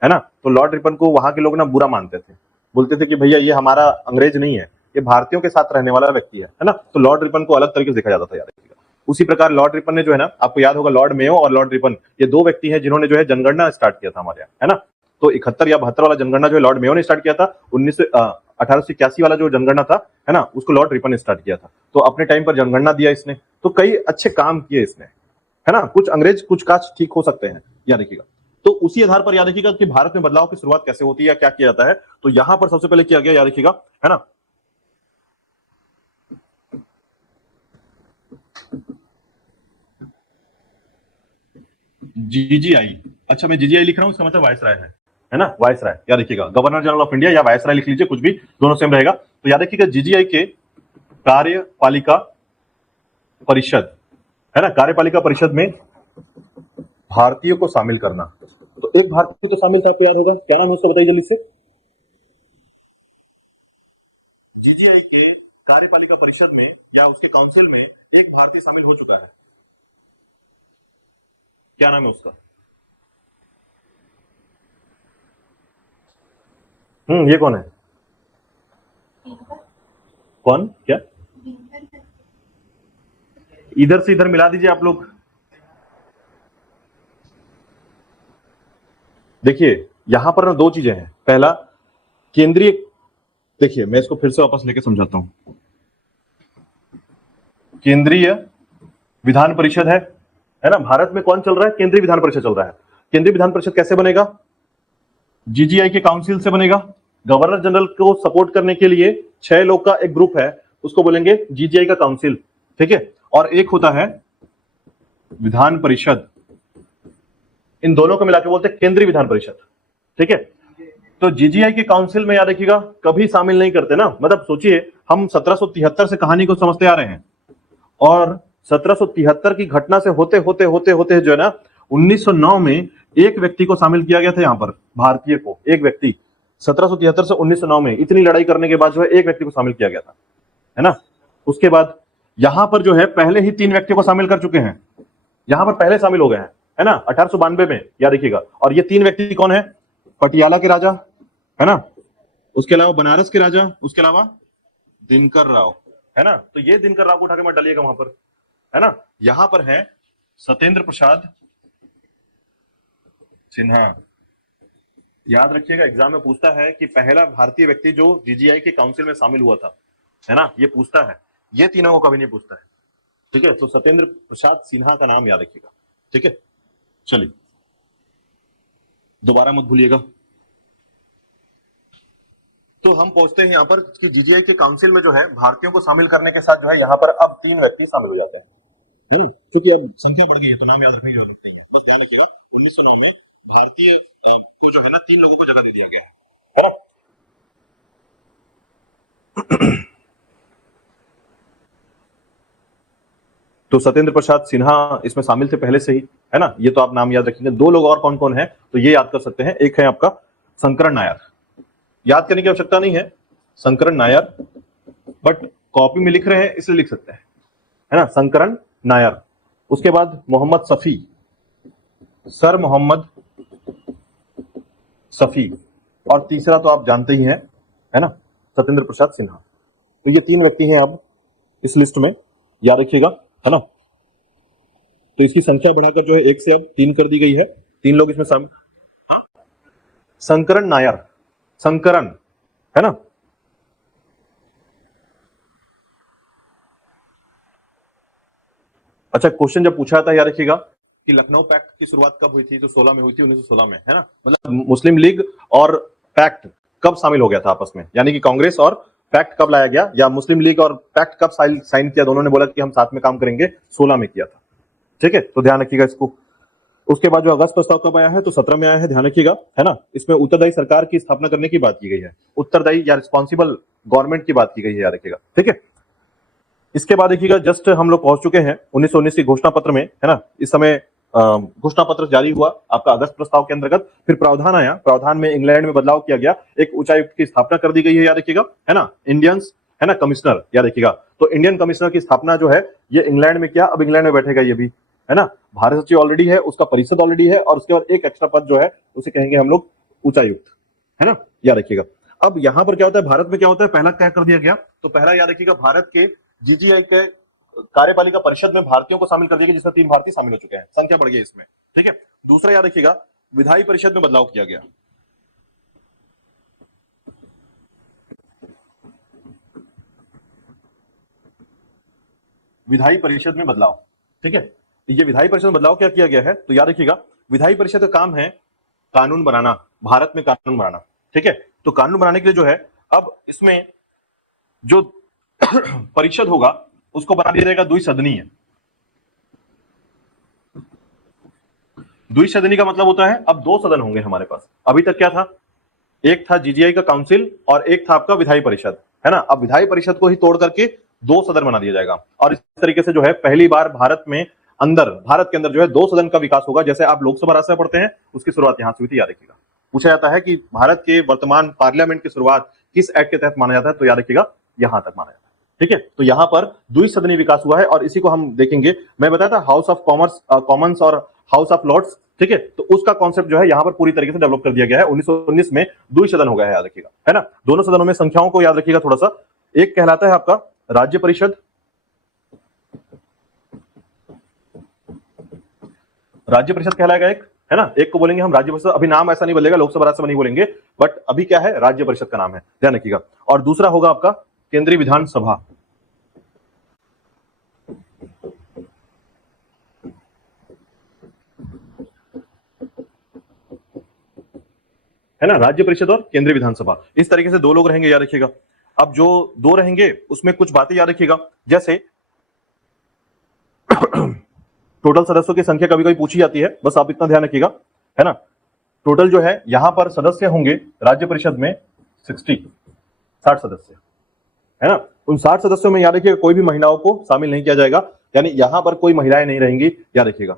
है ना। तो लॉर्ड रिपन को वहां के लोग ना बुरा मानते थे, बोलते थे कि भैया ये हमारा अंग्रेज नहीं है, ये भारतीयों के साथ रहने वाला व्यक्ति है ना। तो लॉर्ड रिपन को अलग तरीके से देखा जाता था, याद रखिएगा। उसी प्रकार लॉर्ड रिपन ने जो है ना, आपको याद होगा लॉर्ड मेयो और लॉर्ड रिपन ये दो व्यक्ति हैं जिन्होंने जो है जनगणना स्टार्ट किया था हमारे यहाँ, है ना। तो 71 या 72 वाला जनगणना जो है लॉर्ड मेयो ने स्टार्ट किया था, 1881 वाला जो जनगणना था, है ना, उसको लॉर्ड रिपन ने स्टार्ट किया था। तो अपने टाइम पर जनगणना दिया इसने, तो कई अच्छे काम किए इसने, है ना। कुछ अंग्रेज कुछ काज ठीक हो सकते हैं, याद रखिएगा। तो उसी आधार पर याद रखिएगा कि भारत में बदलाव की शुरुआत कैसे होती है या क्या किया जाता है। तो यहां पर सबसे पहले किया गया, याद रखिएगा, है ना, जीजीआई। अच्छा मैं जीजीआई लिख रहा हूं, इसका मतलब वायसराय है ना, वायसराय, याद रखिएगा, गवर्नर जनरल ऑफ इंडिया या वायसराय लिख लीजिए, कुछ भी, दोनों सेम रहेगा। तो याद रखिएगा जीजीआई के कार्यपालिका परिषद, है ना, कार्यपालिका परिषद में भारतीयों को शामिल करना। तो एक भारतीय तो शामिल था, आपको याद होगा, क्या नाम है उसका, बताइए जल्दी से। जीजीआई के कार्यपालिका परिषद में या उसके काउंसिल में एक भारतीय शामिल हो चुका है, क्या नाम है उसका, ये कौन है, कौन क्या, इधर से इधर मिला दीजिए आप लोग, देखिए यहां पर ना दो चीजें हैं। पहला, केंद्रीय, देखिए मैं इसको फिर से वापस लेके समझाता हूं। केंद्रीय विधान परिषद है ना, भारत में कौन चल रहा है? केंद्रीय विधान परिषद चल रहा है। केंद्रीय विधान परिषद कैसे बनेगा? जीजीआई के काउंसिल से बनेगा। गवर्नर जनरल को सपोर्ट करने के लिए 6 लोग का एक ग्रुप है, उसको बोलेंगे जीजीआई का काउंसिल, ठीक है। और एक होता है विधान परिषद, इन दोनों को मिलाकर बोलते हैं केंद्रीय विधान परिषद, ठीक है। तो जीजीआई के काउंसिल में याद रखिएगा कभी शामिल नहीं करते ना, मतलब सोचिए हम 1773 से कहानी को समझते आ रहे हैं और 1773 की घटना से होते होते होते होते जो है ना 1909 में एक व्यक्ति को शामिल किया गया था यहां पर, भारतीय को, एक व्यक्ति 1773 से 1909 में इतनी लड़ाई करने के बाद जो है एक व्यक्ति को शामिल किया गया था, है ना। उसके बाद यहां पर जो है पहले ही 3 व्यक्तियों को शामिल कर चुके हैं, यहां पर पहले शामिल हो गए हैं, है ना, 1892 में, याद रखिएगा। और ये 3 व्यक्ति कौन है? पटियाला के राजा, है ना, उसके अलावा बनारस के राजा, उसके अलावा दिनकर राव, है ना। तो ये दिनकर राव को उठा के मत डालिएगा वहां पर, है ना। यहां पर है सत्येंद्र प्रसाद सिन्हा। याद रखिएगा एग्जाम में पूछता है कि पहला भारतीय व्यक्ति जो जीजीआई के काउंसिल में शामिल हुआ था, है ना, ये पूछता है। ये तीनों को कभी नहीं पूछता है, ठीक है। तो सत्येंद्र प्रसाद सिन्हा का नाम याद रखिएगा, ठीक है। चलिए दोबारा मत भूलिएगा। तो हम पहुंचते हैं यहां पर कि जीजीआई के काउंसिल में जो है भारतीयों को शामिल करने के साथ जो है यहां पर अब 3 व्यक्ति शामिल हो जाते हैं, है ना, क्योंकि अब संख्या बढ़ गई है तो नाम याद रखने की जरूरत नहीं है। बस ध्यान रखिएगा 1909 में भारतीय को जो है ना 3 लोगों को जगह दे दिया गया है ना। तो सत्येंद्र प्रसाद सिन्हा इसमें शामिल थे पहले से ही, है ना। ये तो आप नाम याद रखेंगे। 2 लोग और कौन कौन है तो ये याद कर सकते हैं। एक है आपका शंकरन नायर, याद करने की आवश्यकता नहीं है शंकरन नायर, बट कॉपी में लिख रहे हैं इसलिए लिख सकते हैं, है ना, शंकरन नायर। उसके बाद मोहम्मद सफी, सर मोहम्मद सफी, और तीसरा तो आप जानते ही हैं, है ना, सत्येंद्र प्रसाद सिन्हा। तो ये 3 व्यक्ति हैं अब इस लिस्ट में, याद रखिएगा, है ना। तो इसकी संख्या बढ़ाकर जो है 1 से अब 3 कर दी गई है। 3 लोग इसमें शामिल, हाँ, शंकरन नायर, शंकरन, है ना। अच्छा, क्वेश्चन जब पूछा था याद रखिएगा कि लखनऊ पैक्ट की शुरुआत कब हुई थी, तो 16 में हुई थी, 1916 में, है ना। मतलब मुस्लिम लीग और पैक्ट कब शामिल हो गया था आपस में, यानी कि कांग्रेस और पैक्ट कब लाया गया, या मुस्लिम लीग और पैक्ट कब साइन किया, दोनों ने बोला कि हम साथ में काम करेंगे, 16 में किया था, ठीक है। तो ध्यान रखिएगा इसको। उसके बाद जो अगस्त प्रस्ताव कब आया है तो 17 में आया है, ध्यान रखिएगा, है ना। इसमें उत्तरदायी सरकार की स्थापना करने की बात की गई है, उत्तरदायी या रिस्पॉन्सिबल गवर्नमेंट की बात की गई है, याद रखिएगा, ठीक है। इसके बाद देखिएगा जस्ट हम लोग पहुंच चुके हैं 1919 की घोषणा पत्र में, है ना। इस समय घोषणा पत्र जारी हुआ आपका अगस्त प्रस्ताव के अंतर्गत। फिर प्रावधान आया, प्रावधान में इंग्लैंड में बदलाव किया गया, एक उच्चायुक्त की स्थापना कर दी गई है, याद रखिएगा, है ना, इंडियंस, है ना, कमिश्नर, याद रखिएगा। तो इंडियन कमिश्नर की स्थापना जो है ये इंग्लैंड में किया, अब इंग्लैंड में बैठेगा ये भी, है ना। भारत सचिव ऑलरेडी है, उसका परिषद ऑलरेडी है, और उसके बाद एक एक्स्ट्रा पद जो है उसे कहेंगे हम लोग उच्चायुक्त, है ना, याद रखिएगा। अब यहां पर क्या होता है, भारत में क्या होता है, पहला क्या कर दिया गया, तो पहला याद रखिएगा भारत के जीजीआई के कार्यपालिका परिषद में भारतीयों को शामिल कर दिया गया, जिसमें 3 भारतीय शामिल हो चुके हैं, संख्या बढ़ गई इसमें, ठीक है। दूसरा याद रखिएगा विधायी परिषद में बदलाव किया गया, विधायी परिषद में बदलाव, ठीक है। ये विधायी परिषद में बदलाव क्या किया गया है तो याद रखिएगा विधायी परिषद का काम है कानून बनाना, भारत में कानून बनाना, ठीक है। तो कानून बनाने के लिए जो है अब इसमें जो परिषद होगा उसको बना दिया जाएगा द्विसदनीय। द्विसदनी का मतलब होता है अब 2 सदन होंगे हमारे पास। अभी तक क्या था, एक था जीजीआई का काउंसिल और एक था आपका विधायी परिषद, है ना। अब विधायी परिषद को ही तोड़ करके 2 सदन बना दिया जाएगा, और इस तरीके से जो है पहली बार भारत के अंदर जो है 2 सदन का विकास होगा। जैसे आप लोकसभा राज्यसभा पढ़ते हैं उसकी शुरुआत यहां से हुई थी, याद रखिएगा। पूछा जाता है कि भारत के वर्तमान पार्लियामेंट की शुरुआत किस एक्ट के तहत माना जाता है, तो याद रखिएगा यहां तक माना जाता है, ठीक है। तो यहां पर द्विसदनी विकास हुआ है, और इसी को हम देखेंगे। मैं बताया था हाउस ऑफ कॉमन्स और हाउस ऑफ लॉर्ड्स, ठीक है। तो उसका कॉन्सेप्ट जो है यहां पर पूरी तरीके से डेवलप कर दिया गया है। 1919 में द्विसदन हो गया है, याद रखिएगा, है ना। दोनों सदनों में संख्याओं को याद रखिएगा थोड़ा सा। एक कहलाता है आपका राज्य परिषद, राज्य परिषद कहलाएगा एक, है ना, एक को बोलेंगे हम राज्य परिषद, अभी नाम ऐसा नहीं बोलेगा, लोकसभा राज्यसभा नहीं बोलेंगे, बट अभी क्या है, राज्य परिषद का नाम है, ध्यान रखिएगा। और दूसरा होगा आपका केंद्रीय विधानसभा, है ना, राज्य परिषद और केंद्रीय विधानसभा, इस तरीके से दो लोग रहेंगे, याद रखिएगा। अब जो दो रहेंगे उसमें कुछ बातें याद रखिएगा, जैसे टोटल सदस्यों की संख्या कभी कभी पूछी जाती है, बस आप इतना ध्यान रखिएगा, है ना। टोटल जो है यहां पर सदस्य होंगे राज्य परिषद में 60 सदस्य, है ना। उन 60 सदस्यों में याद रखिएगा कोई भी महिलाओं को शामिल नहीं किया जाएगा, यानी यहां पर कोई महिलाएं नहीं रहेंगी, याद रखिएगा,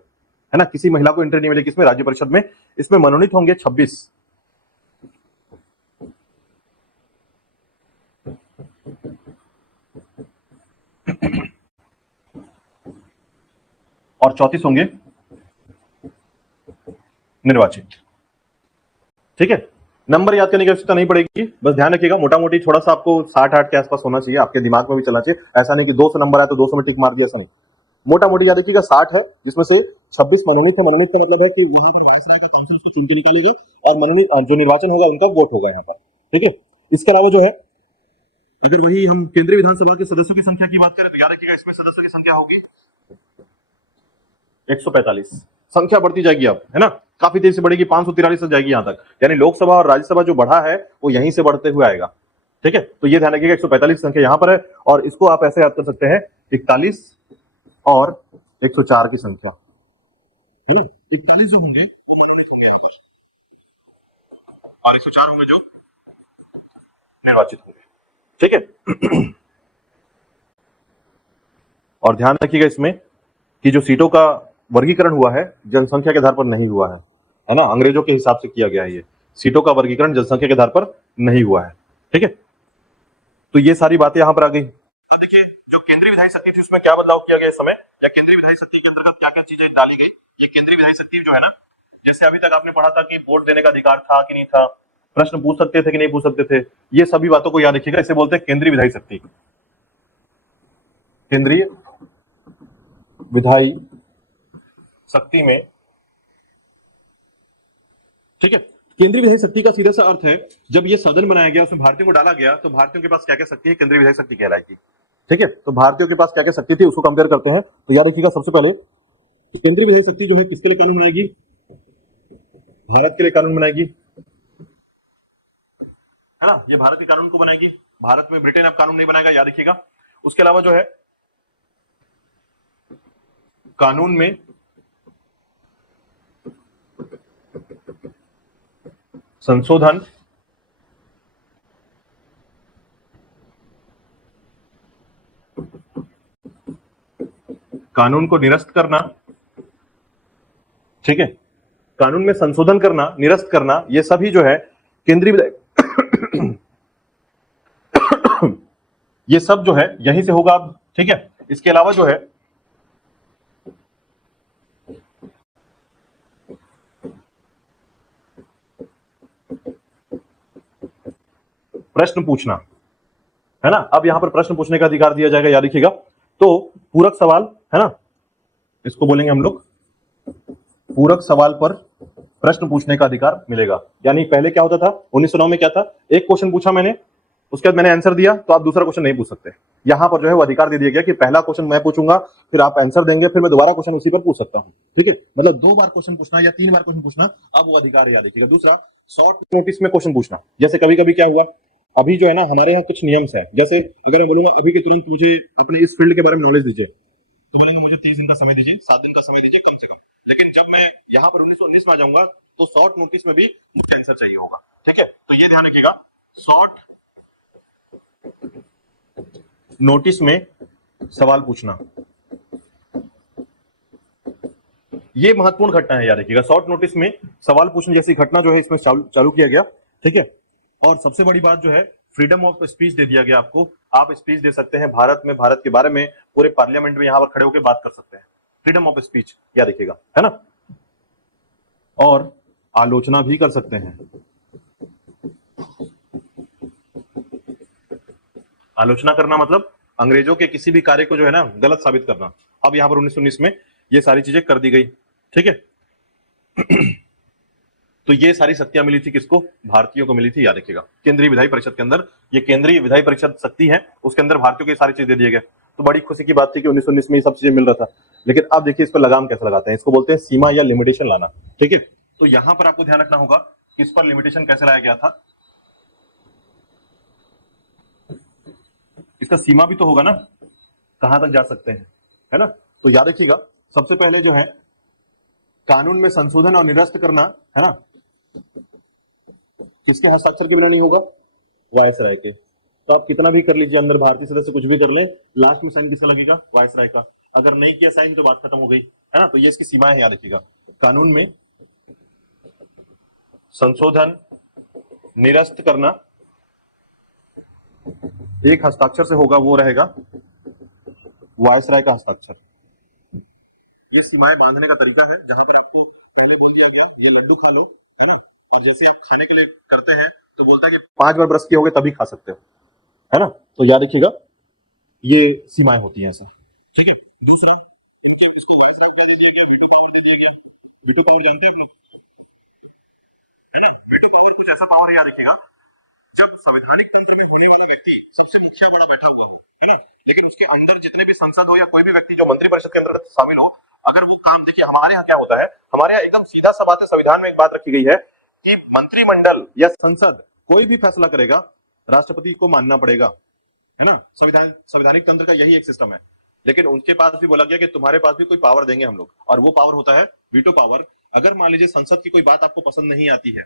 है ना। किसी महिला को एंट्री नहीं मिलेगी इसमें, राज्य परिषद में। इसमें मनोनीत होंगे 26, और 34 होंगे निर्वाचित, ठीक है। नंबर याद करने की आवश्यकता नहीं पड़ेगी, बस ध्यान रखिएगा मोटा मोटी थोड़ा सा आपको 60-8 के आसपास होना चाहिए, आपके दिमाग में भी चलना चाहिए। ऐसा नहीं कि 200 नंबर आया तो 200 में टिक मार दिया, ऐसा नहीं। मोटा मोटी याद रखिएगा 60 है, जिसमें से 26 मनोनीत है। मनोनीत का मतलब है कि वहां पर राजसभा का काउंसिल उसको चुन के निकालेगा, और मनोनीत जो निर्वाचन होगा उनका वोट होगा यहाँ पर, ठीक है। इसके अलावा जो है, अगर वही हम केंद्रीय विधानसभा के सदस्यों की संख्या की बात करें तो याद रखिएगा इसमें सदस्यों की संख्या होगी 145। संख्या बढ़ती जाएगी अब, है ना, काफी तेजी से बढ़ेगी, 543 तक जाएगी यहां तक, यानी लोकसभा और राज्यसभा जो बढ़ा है वो यहीं से बढ़ते हुए आएगा, ठीक है। तो ये ध्यान रखिएगा 145 संख्या यहां पर है, और इसको आप ऐसे याद कर सकते हैं 41 और 104 की संख्या, है ना। 41 जो होंगे वो मनोनीत होंगे यहां पर, और 104 होंगे जो निर्वाचित होंगे, ठीक है। और ध्यान रखिएगा इसमें कि जो सीटों का वर्गीकरण हुआ है जनसंख्या के आधार पर नहीं हुआ है ना, अंग्रेजों के हिसाब से किया गया है। ये सीटों का वर्गीकरण जनसंख्या के आधार पर नहीं हुआ है, ठीक है। तो ये सारी बातें यहां पर आ गई। तो देखिए जो केंद्रीय विधायी शक्ति थी उसमें क्या बदलाव किया गया इस समय, या केंद्रीय विधायी शक्ति के अंतर्गत क्या क्या चीजें डाली गई। ये केंद्रीय विधायी शक्ति जो है ना, जैसे अभी तक आपने पढ़ा था कि वोट देने का अधिकार था कि नहीं था, प्रश्न पूछ सकते थे कि नहीं पूछ सकते थे, ये सभी बातों को याद रखिएगा। इसे बोलते हैं केंद्रीय विधायी शक्ति, केंद्रीय विधायी शक्ति में, ठीक है। केंद्रीय विधायी शक्ति का सीधा सा अर्थ है जब ये सदन बनाया गया, उसमें भारतीयों को डाला गया, तो भारतीयों के पास क्या क्या शक्ति है, केंद्रीय विधायी शक्ति कहलाएगी, ठीक है। तो भारतीयों के पास क्या क्या शक्ति थी उसको कंपेयर करते हैं। तो याद रखिएगा सबसे पहले केंद्रीय विधायी शक्ति जो है किसके लिए कानून बनाएगी, भारत के लिए कानून बनाएगी, है ना। ये भारत के कानून को बनाएगी, भारत में ब्रिटेन अब कानून नहीं बनाएगा, याद रखिएगा। उसके अलावा जो है कानून में संशोधन, कानून को निरस्त करना, ठीक है, कानून में संशोधन करना, निरस्त करना, ये सभी जो है केंद्रीय विधायी ये सब जो है यहीं से होगा अब, ठीक है। इसके अलावा जो है प्रश्न पूछना, है ना। अब यहां पर प्रश्न पूछने का अधिकार दिया जाएगा, याद रखिएगा। तो पूरक सवाल, है ना, इसको बोलेंगे हम लोग पूरक सवाल पर प्रश्न पूछने का अधिकार मिलेगा। यानी पहले क्या होता था, 1909 में क्या था, एक क्वेश्चन पूछा मैंने, उसके बाद मैंने आंसर दिया, तो आप दूसरा क्वेश्चन नहीं पूछ सकते। यहां पर जो है वो अधिकार दे दिया गया कि पहला क्वेश्चन मैं पूछूंगा, फिर आप आंसर देंगे, फिर मैं दोबारा क्वेश्चन उसी पर पूछ सकता हूं, ठीक है। मतलब 2 बार क्वेश्चन पूछना या 3 बार क्वेश्चन पूछना, अब वो अधिकार है, याद रखिएगा। दूसरा शॉर्ट नोटिस में क्वेश्चन पूछना, जैसे कभी कभी क्या हुआ, अभी जो है ना हमारे यहाँ कुछ नियम्स है, जैसे अगर मैं बोलूंगा अभी के तुरंत मुझे अपने इस फील्ड के बारे में नॉलेज दीजिए, तो बोलेंगे मुझे 30 दिन का समय दीजिए, 7 दिन का समय दीजिए कम से कम। लेकिन जब मैं यहाँ पर 1919 में आ जाऊंगा तो शॉर्ट नोटिस में भी मुझे आंसर चाहिए होगा, ठीक है। तो ये ध्यान रखिएगा, शॉर्ट नोटिस में सवाल पूछना, ये महत्वपूर्ण घटना है, याद रखिएगा। शॉर्ट नोटिस में सवाल पूछने जैसी घटना जो है इसमें चालू किया गया, ठीक है। और सबसे बड़ी बात जो है फ्रीडम ऑफ स्पीच दे दिया गया आपको, आप स्पीच दे सकते हैं भारत में, भारत के बारे में पूरे पार्लियामेंट में यहां पर खड़े होकर बात कर सकते हैं, फ्रीडम ऑफ स्पीच, याद रखिएगा, है ना। और आलोचना भी कर सकते हैं, आलोचना करना मतलब अंग्रेजों के किसी भी कार्य को जो है ना गलत साबित करना। अब यहां पर 1919 में ये सारी चीजें कर दी गई, ठीक है। तो ये सारी शक्तियां मिली थी किसको? भारतीयों को मिली थी, याद रखिएगा। केंद्रीय विधायी परिषद के अंदर, ये केंद्रीय विधायी परिषद शक्ति है, उसके अंदर भारतीयों को ये सारी चीजें दिए गए। तो बड़ी खुशी की बात थी कि 1919 में ये सब चीजें मिल रहा था। लेकिन अब देखिए इस पर लगाम कैसे लगाते हैं, इसको बोलते हैं सीमा या लिमिटेशन लाना। ठीक है, तो यहां पर आपको ध्यान रखना होगा कि इस पर लिमिटेशन कैसे लाया गया था। इसका सीमा भी तो होगा ना, कहां तक जा सकते हैं, है ना। तो याद रखिएगा, सबसे पहले जो है कानून में संशोधन और निरस्त करना, है ना, किसके हस्ताक्षर के बिना नहीं होगा? वायसराय के। तो आप कितना भी कर लीजिए, अंदर भारतीय सदस्य कुछ भी कर ले, लास्ट में साइन किसका लगेगा? वायसराय का। अगर नहीं किया साइन तो बात खत्म हो गई, है ना। तो ये इसकी सीमा है, याद रखिएगा। कानून में संशोधन निरस्त करना एक हस्ताक्षर से होगा, वो रहेगा वायसराय का हस्ताक्षर। ये सीमाएं बांधने का तरीका है, जहां पर आपको पहले बोल दिया गया ये लड्डू खा लो, है ना, और जैसे आप खाने के लिए करते हैं तो बोलता है कि 5 बार ब्रश किए होगे तभी खा सकते हो, है ना। तो याद रखिएगा ये सीमाएं होती हैं ऐसे। ठीक है, दूसरा इसको वायसराय दे दिया गया, वीटो पावर दे दिया गया। वीटो पावर जानते हैं, है ना। वीटो पावर कुछ ऐसा पावर है, याद रखिएगा, जब संवैधानिक तंत्र में होने वाला व्यक्ति सबसे मुखिया बड़ा बैठा हुआ हो, है ना, लेकिन उसके अंदर जितने भी सांसद हो या कोई भी व्यक्ति जो मंत्रिपरिषद के अंतर्गत शामिल हो, अगर वो काम, देखिए हमारे यहाँ क्या होता है, हमारे यहाँ एकदम सीधा सा बात है, संविधान में एक बात रखी गई है कि मंत्रिमंडल या संसद कोई भी फैसला करेगा राष्ट्रपति को मानना पड़ेगा, है ना। संवैधानिक तंत्र का यही एक सिस्टम है। लेकिन उनके पास भी बोला गया कि तुम्हारे पास भी कोई पावर देंगे हम लोग, और वो पावर होता है वीटो पावर। अगर मान लीजिए संसद की कोई बात आपको पसंद नहीं आती है,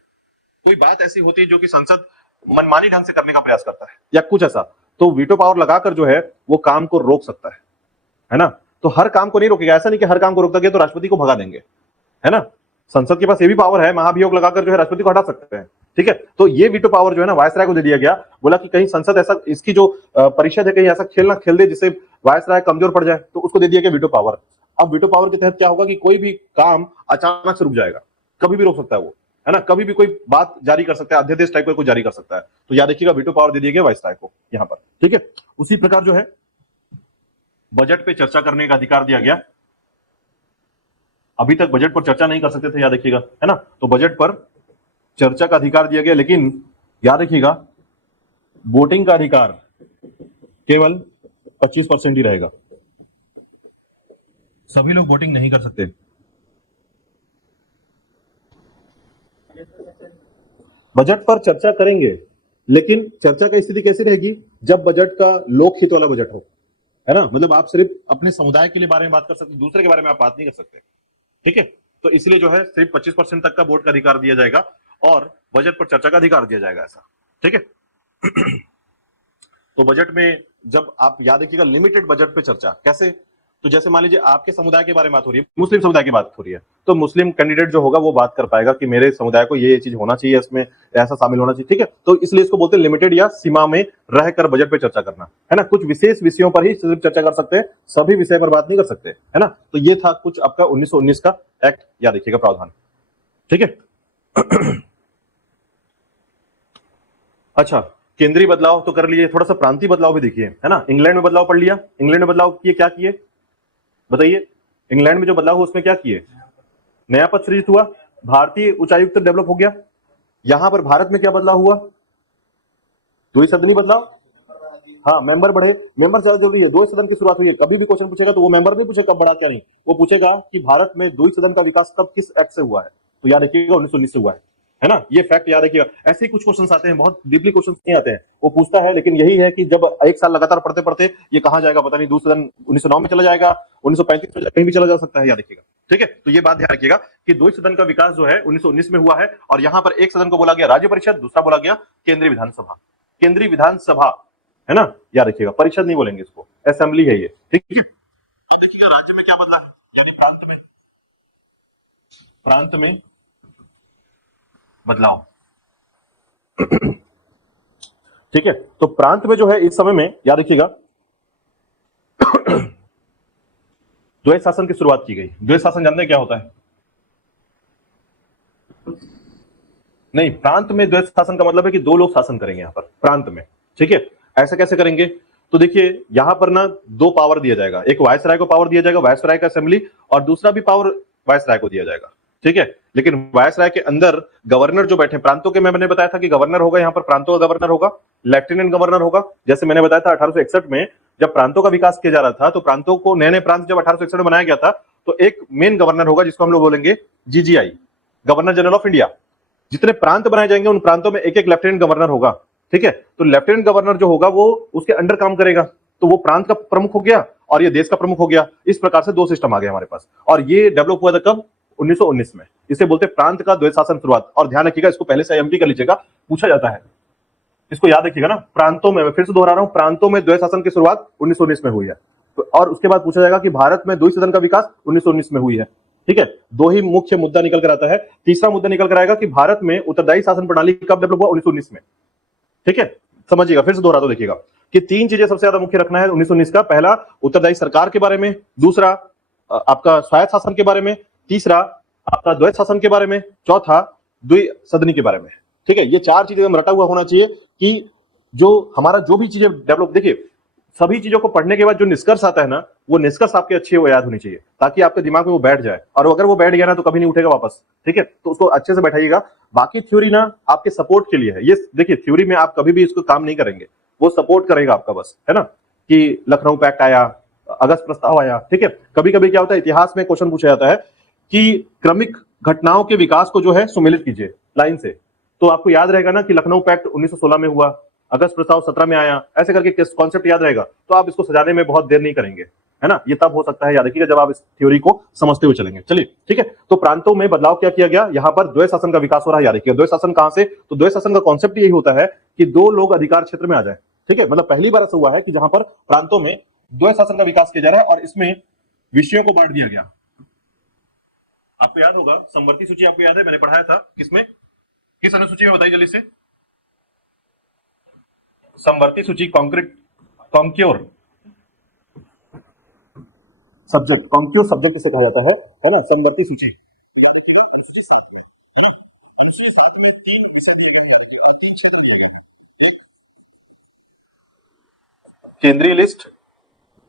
कोई बात ऐसी होती है जो कि संसद मनमानी ढंग से करने का प्रयास करता है या कुछ ऐसा, तो वीटो पावर लगाकर जो है वो काम को रोक सकता है ना। तो हर काम को नहीं रोकेगा, ऐसा नहीं कि हर काम को रोकता गया तो राष्ट्रपति को भगा देंगे, है ना। संसद के पास ये भी पावर है, महाभियोग लगाकर जो है राष्ट्रपति को हटा सकते हैं। ठीक है, तो ये वीटो पावर जो है ना वायसराय को दे दिया गया। बोला कि कहीं संसद ऐसा, इसकी जो परिषद है, कहीं ऐसा खेल ना खेल दे जिससे वायसराय कमजोर पड़ जाए, तो उसको दे दिया गया वीटो पावर। अब वीटो पावर के तहत क्या होगा कि कोई भी काम अचानक से रुक जाएगा, कभी भी रोक सकता है वो, है ना। कभी भी कोई बात जारी कर सकता है, अध्यादेश टाइप का कोई जारी कर सकता है। तो याद रखिएगा वीटो पावर दे दिया गया वायसराय को यहां पर। ठीक है, उसी प्रकार जो है बजट पे चर्चा करने का अधिकार दिया गया। अभी तक बजट पर चर्चा नहीं कर सकते थे, याद रखिएगा, है ना। तो बजट पर चर्चा का अधिकार दिया गया, लेकिन याद रखिएगा वोटिंग का अधिकार केवल 25% ही रहेगा। सभी लोग वोटिंग नहीं कर सकते। बजट पर चर्चा करेंगे, लेकिन चर्चा की स्थिति कैसी रहेगी? जब बजट का लोकहित वाला बजट हो, है ना। मतलब आप सिर्फ अपने समुदाय के लिए बारे में बात कर सकते, दूसरे के बारे में आप बात नहीं कर सकते। ठीक है, तो इसलिए जो है सिर्फ 25% तक का वोट का अधिकार दिया जाएगा और बजट पर चर्चा का अधिकार दिया जाएगा, ऐसा। ठीक है। तो बजट में जब आप याद रखिएगा लिमिटेड बजट पे चर्चा कैसे, तो जैसे मान लीजिए आपके समुदाय के बारे में बात हो रही है, मुस्लिम समुदाय की बात हो रही है, तो मुस्लिम कैंडिडेट जो होगा वो बात कर पाएगा कि मेरे समुदाय को ये चीज होना चाहिए, इसमें ऐसा शामिल होना चाहिए। ठीक है, तो इसलिए इसको बोलते हैं लिमिटेड या सीमा में रहकर बजट पे चर्चा करना, है ना। कुछ विशेष विषयों पर ही सिर्फ चर्चा कर सकते हैं, सभी विषय पर बात नहीं कर सकते, है ना। तो ये था कुछ आपका 1919 का एक्ट, याद रखिएगा, प्रावधान। ठीक है। अच्छा, केंद्रीय बदलाव तो कर लिए, थोड़ा सा प्रांतीय बदलाव भी देखिए, है ना। इंग्लैंड में बदलाव पढ़ लिया। इंग्लैंड में बदलाव किए, क्या किए बताइए? इंग्लैंड में जो बदलाव हुआ उसमें क्या किए? नया पद सृजित हुआ, भारतीय उच्चायुक्त डेवलप हो गया। यहां पर भारत में क्या बदलाव हुआ? द्विसदनी बदलाव। हाँ, मेंबर बढ़े। मेंबर ज्यादा जरूरी है, दो सदन की शुरुआत हुई है। कभी भी क्वेश्चन पूछेगा तो वो मेंबर नहीं पूछेगा कब बढ़ा क्या नहीं, वो पूछेगा कि भारत में द्विसदन का विकास कब, किस एक्ट से हुआ है। तो याद रखिएगा 1919 से हुआ है ना। ये फैक्ट याद रखिएगा। ऐसे ही कुछ क्वेश्चन आते हैं, बहुत डीपली क्वेश्चन नहीं आते हैं, वो पूछता है, लेकिन यही है कि जब एक साल लगातार पढ़ते पढ़ते ये कहां जाएगा पता नहीं, दूसरा 1909 में चला जाएगा, 1935 में कहीं भी चला जा सकता है, याद रखिएगा। ठीक है, तो ये बात ध्यान रखिएगा कि दो सदन का विकास जो है 1919 में हुआ है, और यहां पर एक सदन को बोला गया राज्य परिषद, दूसरा बोला गया केंद्रीय विधानसभा। केंद्रीय विधानसभा, है ना, याद रखिएगा, परिषद नहीं बोलेंगे इसको, असेंबली है ये। ठीक है, देखिएगा राज्य में क्या बदला, यानी प्रांत में बदलाव। ठीक है, तो प्रांत में जो है इस समय में याद रखिएगा द्वैत शासन की शुरुआत की गई। द्वैत शासन जानते हैं क्या होता है? नहीं, प्रांत में द्वैत शासन का मतलब है कि दो लोग शासन करेंगे यहां पर प्रांत में। ठीक है, ऐसा कैसे करेंगे? तो देखिए यहां पर ना दो पावर दिया जाएगा, एक वायसराय को पावर दिया जाएगा, वायसराय का असेंबली, और दूसरा भी पावर वायसराय को दिया जाएगा। ठीक है। लेकिन वायसराय के अंदर गवर्नर जो बैठे प्रांतों के, मैंने बताया था कि गवर्नर होगा, यहाँ पर प्रांतों का गवर्नर होगा, लेफ्टिनेंट गवर्नर होगा। जैसे मैंने बताया था 1861 में जब प्रांतों का विकास किया जा रहा था, तो प्रांतों को नए नए प्रांत जब 1861 में बनाया गया था, तो एक मेन गवर्नर होगा जिसको हम लोग बोलेंगे जीजीआई, गवर्नर जनरल ऑफ इंडिया। जितने प्रांत बनाए जाएंगे उन प्रांतों में एक एक लेफ्टिनेंट गवर्नर होगा, ठीक है। तो लेफ्टिनेंट गवर्नर जो होगा वो उसके अंडर काम करेगा, तो वो प्रांत का प्रमुख हो गया और ये देश का प्रमुख हो गया। इस प्रकार से दो सिस्टम आ गए हमारे पास, और ये डेवलप हुआ था कब? 1919 में। इसे बोलते हैं प्रांत का द्वैत शासन शुरुआत। और ध्यान रखिएगा, इसको पहले से एमपी कर लीजिएगा, पूछा जाता है, इसको याद रखिएगा ना। प्रांतों में, मैं फिर से दोहरा रहा हूं, प्रांतों में द्वैत शासन की शुरुआत 1919 में हुई है। और उसके बाद पूछा जाएगा कि भारत में द्वैत शासन का विकास 1919 में हुई है, ठीक है। दो ही मुख्य मुद्दा निकल कर आता है। तीसरा मुद्दा निकल कर आएगा कि भारत में उत्तरदायी शासन प्रणाली कब डेवलप हुआ? 1919 में, ठीक है। समझिएगा, फिर से दोहरा दो, देखिएगा कि तीन चीजें सबसे ज्यादा मुख्य रखना है 1919 का। पहला उत्तरदायी सरकार के बारे में, दूसरा आपका स्वायत्त शासन के बारे में, तीसरा आपका द्वैत शासन के बारे में, चौथा द्विसदनी के बारे में, ठीक है। ये चार चीजें रटा हुआ होना चाहिए कि जो हमारा जो भी चीजें डेवलप, देखिए सभी चीजों को पढ़ने के बाद जो निष्कर्ष आता है ना, वो निष्कर्ष आपके अच्छे वो याद होनी चाहिए, ताकि आपके दिमाग में वो बैठ जाए। और अगर वो बैठ गया ना तो कभी नहीं उठेगा वापस, ठीक है। तो उसको अच्छे से बैठाइएगा। बाकी थ्योरी ना आपके सपोर्ट के लिए है। ये देखिए, थ्योरी में आप कभी भी इसको काम नहीं करेंगे, वो सपोर्ट करेगा आपका बस, है ना। कि लखनऊ पैक्ट आया, अगस्त प्रस्ताव आया, ठीक है। कभी कभी क्या होता है, इतिहास में क्वेश्चन पूछा जाता है कि क्रमिक घटनाओं के विकास को जो है सुमेलित कीजिए लाइन से। तो आपको याद रहेगा ना कि लखनऊ पैक्ट 1916 में हुआ, अगस्त प्रस्ताव 17 में आया, ऐसे करके कॉन्सेप्ट याद रहेगा। तो आप इसको सजाने में बहुत देर नहीं करेंगे, है ना। ये तब हो सकता है, याद रखिएगा, जब आप इस थ्योरी को समझते हुए चलेंगे। चलिए, ठीक है। तो प्रांतों में बदलाव क्या किया गया? यहां पर द्वैत शासन का विकास हो रहा है, याद रखिएगा। द्वैत शासन कहां से? तो द्वैत शासन का कॉन्सेप्ट यही होता है कि दो लोग अधिकार क्षेत्र में आ जाए, ठीक है। मतलब पहली बार ऐसा हुआ है कि जहां पर प्रांतों में द्वैत शासन का विकास किया जा रहा है, और इसमें विषयों को बांट दिया गया। आपको याद होगा समवर्ती सूची, आपको याद है मैंने पढ़ाया था, किसमें, किस अनुसूची में, बताइए जल्दी से। समवर्ती सूची, concrete, conquer subject, conquer subject किसे कहा जाता है ना, समवर्ती सूची। केंद्रीय लिस्ट,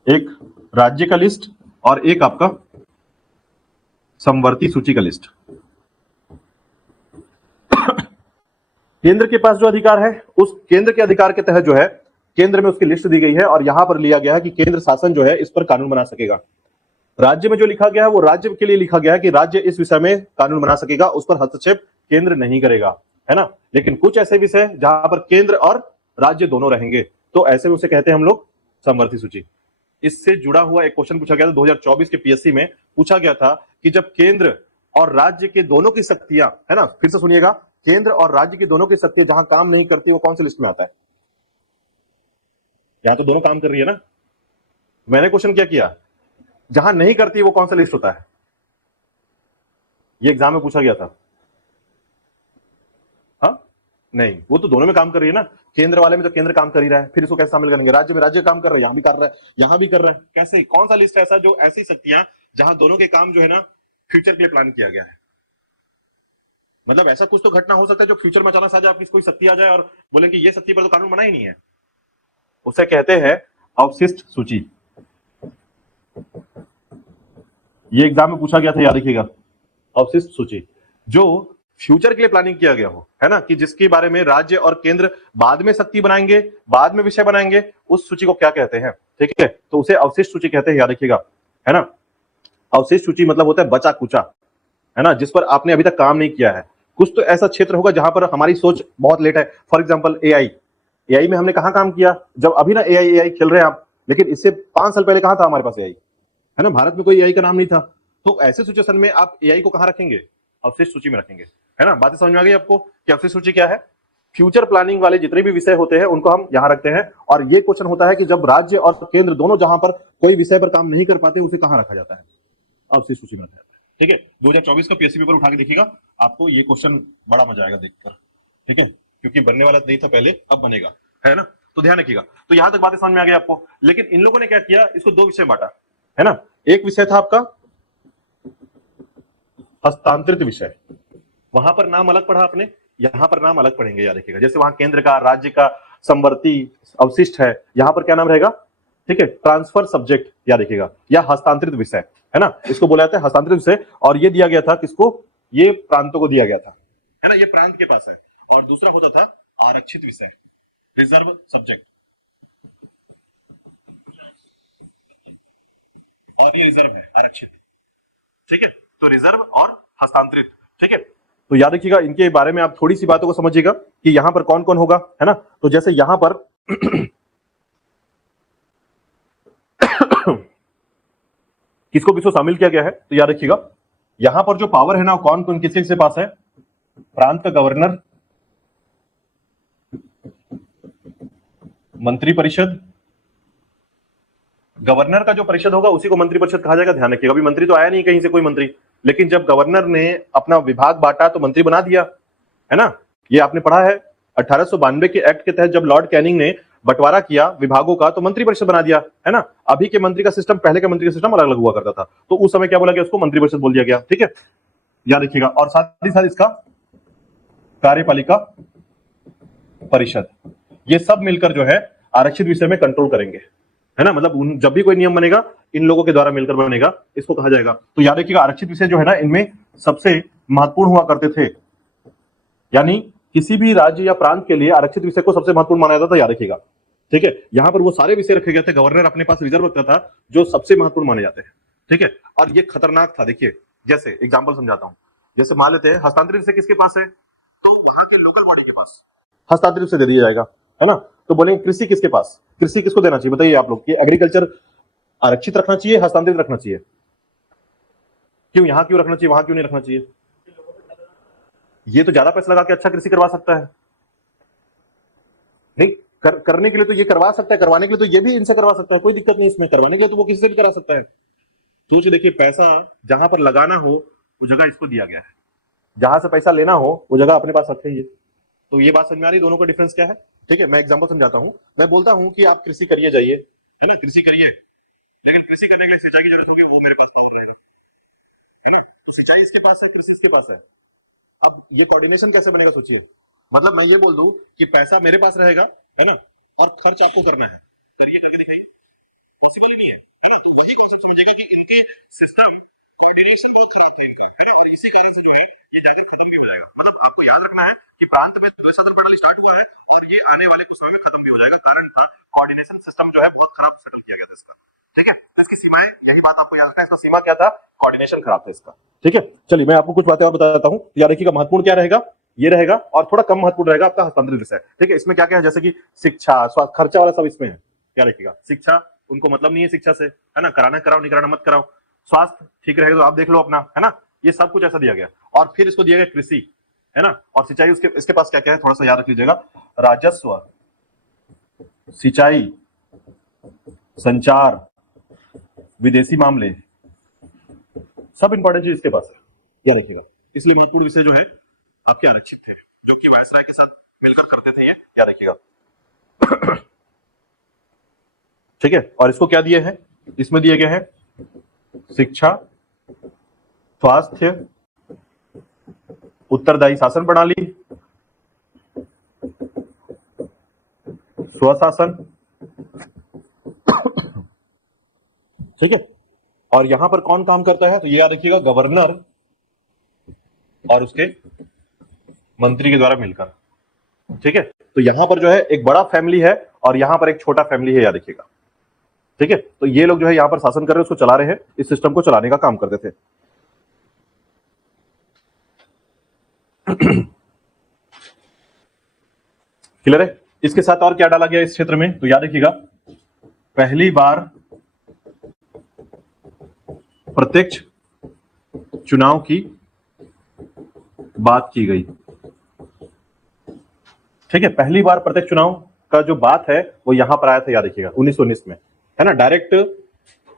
एक राज्य का लिस्ट, और एक आपका समवर्ती सूची का लिस्ट। केंद्र के पास जो अधिकार है, उस केंद्र के अधिकार के तहत जो है केंद्र में उसकी लिस्ट दी गई है, और यहां पर लिया गया है कि केंद्र शासन जो है इस पर कानून बना सकेगा। राज्य में जो लिखा गया है वो राज्य के लिए लिखा गया है कि राज्य इस विषय में कानून बना सकेगा, उस पर हस्तक्षेप केंद्र नहीं करेगा, है ना। लेकिन कुछ ऐसे विषय जहां पर केंद्र और राज्य दोनों रहेंगे, तो ऐसे में उसे कहते हैं हम लोग समवर्ती सूची। इससे जुड़ा हुआ एक क्वेश्चन पूछा गया था 2024 के पीएससी में, पूछा गया था कि जब केंद्र और राज्य के दोनों की शक्तियां, है ना, फिर से सुनिएगा, केंद्र और राज्य की दोनों की शक्तियां जहां काम नहीं करती, वो कौन सी लिस्ट में आता है? यहां तो दोनों काम कर रही है ना। मैंने क्वेश्चन क्या किया, जहां नहीं करती वो कौन सा लिस्ट होता है? ये एग्जाम में पूछा गया था। हाँ, नहीं, वो तो दोनों में काम कर रही है ना। केंद्र वाले में तो केंद्र काम कर ही रहा है, फिर इसको कैसे शामिल करेंगे? राज्य में राज्य काम कर रहा है, यहां भी कर रहा है, यहां भी कर रहा है, कैसे? कौन सा लिस्ट है ऐसा जो ऐसी शक्तियां जहां दोनों के काम जो है ना फ्यूचर के लिए प्लान किया गया है? मतलब ऐसा कुछ तो घटना हो सकता है जो फ्यूचर में अचानक आ जाए, आपकी कोई शक्ति आ जाए और बोले कि ये शक्ति पर तो कानून बना ही नहीं है। उसे कहते हैं अवशिष्ट सूची। ये एग्जाम में पूछा गया था, याद रखिएगा। अवशिष्ट सूची जो फ्यूचर के लिए प्लानिंग किया गया हो, है ना, कि जिसके बारे में राज्य और केंद्र बाद में शक्ति बनाएंगे, बाद में विषय बनाएंगे, उस सूची को क्या कहते हैं? ठीक है, तो उसे अवशिष्ट सूची कहते हैं, याद रखिएगा, है ना। अवशिष्ट सूची मतलब होता है बचा कुचा, है ना, जिस पर आपने अभी तक काम नहीं किया है। कुछ तो ऐसा क्षेत्र होगा जहां पर हमारी सोच बहुत लेट है। फॉर एग्जाम्पल एआई में हमने कहां काम किया? जब अभी ना एआई खेल रहे हैं आप, लेकिन इससे 5 साल पहले कहां था हमारे पास एआई, है ना। भारत में कोई एआई का नाम नहीं था। तो ऐसे सिचुएशन में आप एआई को कहां रखेंगे? अवशिष्ट सूची में रखेंगे, है ना। बातें समझ में आ गई आपको कि अवशिष्ट सूची क्या है? फ्यूचर प्लानिंग वाले जितने भी विषय होते हैं उनको हम यहां रखते हैं। और ये क्वेश्चन होता है कि जब राज्य और केंद्र दोनों जहां पर कोई विषय पर काम नहीं कर पाते, उसे कहां रखा जाता है? अवशिष्ट सूची में रखा जाता है। ठीक है, 2024 का पीएससी पेपर उठा के देखिएगा, आपको ये क्वेश्चन बड़ा मजा आएगा देखकर, ठीक है, क्योंकि बनने वाला नहीं था पहले, अब बनेगा, है ना। तो ध्यान रखिएगा। तो यहां तक बातें समझ में आ गई आपको। लेकिन इन लोगों ने क्या किया, इसको दो विषय बांटा, है ना। एक विषय था आपका हस्तांतरित विषय, वहां पर नाम अलग पढ़ा आपने, यहां पर नाम अलग पढ़ेंगे, याद रखिएगा। जैसे वहां केंद्र का, राज्य का, समवर्ती, अवशिष्ट है, यहां पर क्या नाम रहेगा? ठीक है, ट्रांसफर सब्जेक्ट, याद रखिएगा, या हस्तांतरित विषय, है ना। इसको बोला जाता है हस्तांतरित विषय। और ये दिया गया था किसको? ये प्रांतों को दिया गया था, है ना, ये प्रांत के पास है। और दूसरा होता था आरक्षित विषय, रिजर्व सब्जेक्ट, और ये रिजर्व है आरक्षित, ठीक है। तो रिजर्व और हस्तांतरित, ठीक है। तो याद रखिएगा इनके बारे में आप थोड़ी सी बातों को समझिएगा कि यहां पर कौन कौन होगा, है ना। तो जैसे यहां पर किसको किसको शामिल किया गया है, तो याद रखिएगा यहां पर जो पावर है ना कौन कौन किसके किसके पास है, प्रांत का गवर्नर, मंत्री परिषद, गवर्नर का जो परिषद होगा उसी को मंत्री परिषद कहा जाएगा। ध्यान रखिएगा अभी मंत्री तो आया नहीं कहीं से कोई मंत्री, लेकिन जब गवर्नर ने अपना विभाग बांटा तो मंत्री बना दिया, है ना। ये आपने पढ़ा है 1892 के एक्ट के तहत जब लॉर्ड कैनिंग ने बंटवारा किया विभागों का तो मंत्री परिषद बना दिया, है ना। अभी के मंत्री का सिस्टम, पहले के मंत्री का सिस्टम अलग अलग हुआ करता था, तो उस समय क्या बोला गया, उसको मंत्री परिषद बोल दिया गया, ठीक है, याद रखिएगा। और साथ ही साथ इसका कार्यपालिका परिषद, ये सब मिलकर जो है आरक्षित विषय में कंट्रोल करेंगे, है ना। मतलब जब भी कोई नियम बनेगा इन लोगों के द्वारा मिलकर बनेगा, इसको कहा जाएगा। तो याद रखिएगा आरक्षित विषय जो है ना इनमें सबसे महत्वपूर्ण हुआ करते थे, यानी किसी भी राज्य या प्रांत के लिए आरक्षित विषय को सबसे महत्वपूर्ण माना जाता था, याद रखिएगा, ठीक है। यहां पर वो सारे विषय रखे गए थे, गवर्नर अपने पास रिजर्व रखता था जो सबसे महत्वपूर्ण माने जाते हैं, ठीक है। और ये खतरनाक था, देखिए जैसे एग्जाम्पल समझाता हूं, जैसे मान लेते हैं हस्तांतरित विषय किसके पास है, तो वहां के लोकल बॉडी के पास हस्तांतरित विषय दे दिया जाएगा, है ना। तो बोलेंगे कृषि किसके पास, कृषि किसको देना चाहिए, बताइए आप लोग, कि एग्रीकल्चर आरक्षित रखना चाहिए, हस्तांतरित रखना चाहिए, क्यों, यहां क्यों रखना चाहिए, वहां क्यों नहीं रखना चाहिए। ये तो ज्यादा पैसा लगा के अच्छा कृषि करवा सकता है, नहीं करने के लिए तो ये करवा सकता है, करवाने के लिए तो ये भी इनसे करवा सकता है, कोई दिक्कत नहीं इसमें, करवाने के लिए तो वो किसी से भी करा सकता है। सोच देखिए पैसा जहां पर लगाना हो वो जगह इसको दिया गया है, जहां से पैसा लेना हो वो जगह अपने पास रखेंगे। तो ये बात समझ में आ रही है दोनों का डिफरेंस क्या है, ठीक है। मैं एग्जांपल समझाता हूं, मैं बोलता हूं कि आप कृषि करिए जाइए, है ना, कृषि करिए, लेकिन कृषि करने के लिए सिंचाई की जरूरत होगी, वो मेरे पास पावर रहेगा, है ना। तो सिंचाई इसके पास है, कृषि इसके पास है। अब ये कोऑर्डिनेशन कैसे बनेगा सोचिए, मतलब मैं ये बोल दूं कि पैसा मेरे पास रहेगा, है ना, और खर्च आपको करना है, करिए करके दिखाइए, पॉसिबल ही नहीं है, है ना। तो ये कॉन्सेप्ट समझिएगा कि इनके सिस्टम कोऑर्डिनेशन बहुत खराब थे इनका, है ना। इसी कारण से जो है ये जाकर खत्म भी हो जाएगा। मतलब आपको याद रखना है कि प्रांत में द्वितीय सत्र मंडल स्टार्ट हुआ है और ये आने वाले कुछ समय में खत्म भी हो जाएगा, कारण था कोऑर्डिनेशन सिस्टम जो है बहुत खराब सेटल किया गया था इसका, ठीक है। इसकी सीमाएं, यही बात आपको याद रखना है, इसका सीमा क्या था, कोऑर्डिनेशन खराब था इसका, ठीक है। चलिए मैं आपको कुछ बातें और बताता हूं, याद रखिएगा महत्वपूर्ण क्या रहेगा, ये रहेगा, और थोड़ा कम महत्वपूर्ण रहेगा आपका हस्तांतरित विषय, ठीक है। इसमें क्या क्या है, जैसे कि शिक्षा, स्वास्थ्य, खर्चा वाला सब इसमें है, क्या रखिएगा। शिक्षा उनको मतलब नहीं है शिक्षा से, है ना, कराना कराओ, नहीं कराना मत कराओ। स्वास्थ्य ठीक रहेगा तो आप देख लो अपना, है ना, ये सब कुछ ऐसा दिया गया। और फिर इसको दिया गया कृषि, है ना, और सिंचाई उसके इसके पास क्या क्या है थोड़ा सा याद रख लीजिएगा, राजस्व, सिंचाई, संचार, विदेशी मामले, सब इंपॉर्टेंट चीज इसके पास है, याद रखिएगा। इसलिए महत्वपूर्ण विषय जो है आपके आरक्षित थे, जो कि वायसराय के साथ मिलकर करते थे, ये याद रखिएगा, ठीक है। और इसको क्या दिए हैं, इसमें दिए गए हैं शिक्षा, स्वास्थ्य, उत्तरदायी शासन प्रणाली, स्वशासन, ठीक है। और यहां पर कौन काम करता है, तो ये याद रखिएगा गवर्नर और उसके मंत्री के द्वारा मिलकर, ठीक है। तो यहां पर जो है एक बड़ा फैमिली है और यहां पर एक छोटा फैमिली है, याद रखिएगा, ठीक है। तो ये लोग जो है यहां पर शासन कर रहे हैं, उसको चला रहे हैं, इस सिस्टम को चलाने का काम करते थे। क्लियर है। इसके साथ और क्या डाला गया इस क्षेत्र में, तो याद रखिएगा पहली बार प्रत्यक्ष चुनाव की बात की गई, ठीक है। पहली बार प्रत्यक्ष चुनाव का जो बात है वो यहां पर आया था, याद रखिएगा 1919 में, है ना, डायरेक्ट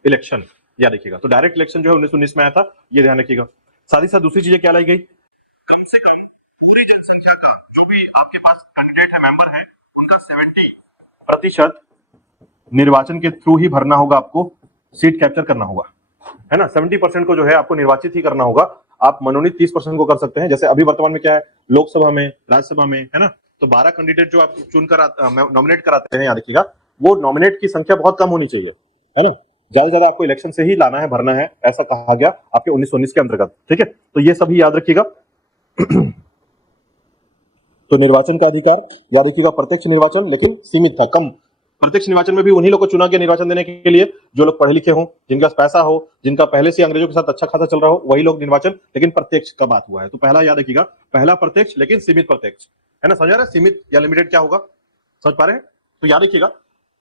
इलेक्शन, याद रखिएगा। तो डायरेक्ट इलेक्शन जो है 1919 में आया था, ये ध्यान रखिएगा। साथ ही साथ दूसरी चीजें क्या लाई गई, कम से कम पूरी जनसंख्या का जो भी आपके पास कैंडिडेट है, मेंबर है, उनका 70% निर्वाचन के थ्रू ही भरना होगा, आपको सीट कैप्चर करना होगा, है ना। 70% को जो है आपको निर्वाचित ही करना होगा, आप मनोनीत 30% को कर सकते हैं। जैसे अभी वर्तमान में क्या है, लोकसभा में, राज्यसभा में, है ना, तो 12 कैंडिडेट जो आप चुनकर नॉमिनेट कराते हैं, याद रखिएगा वो नॉमिनेट की संख्या बहुत कम होनी चाहिए, है ना। ज्यादा से ज्यादा आपको इलेक्शन से ही लाना है, भरना है, ऐसा कहा गया आपके 1919 के अंतर्गत। ठीक है, तो ये सभी याद रखिएगा। तो निर्वाचन का अधिकार याद रखिएगा, प्रत्यक्ष निर्वाचन लेकिन सीमित था, कम। प्रत्यक्ष निर्वाचन में भी उन्हीं लोग को चुना गया निर्वाचन देने के लिए जो लोग पढ़े लिखे हों, जिनका पैसा हो, जिनका पहले से अंग्रेजों के साथ अच्छा खासा चल रहा हो, वही लोग निर्वाचन, लेकिन प्रत्यक्ष का बात हुआ है। तो पहला याद रखिएगा, पहला प्रत्यक्ष लेकिन सीमित प्रत्यक्ष, है ना, समझ आ रहा है? सीमित या लिमिटेड क्या होगा, समझ पा रहे हैं? तो याद रखिएगा,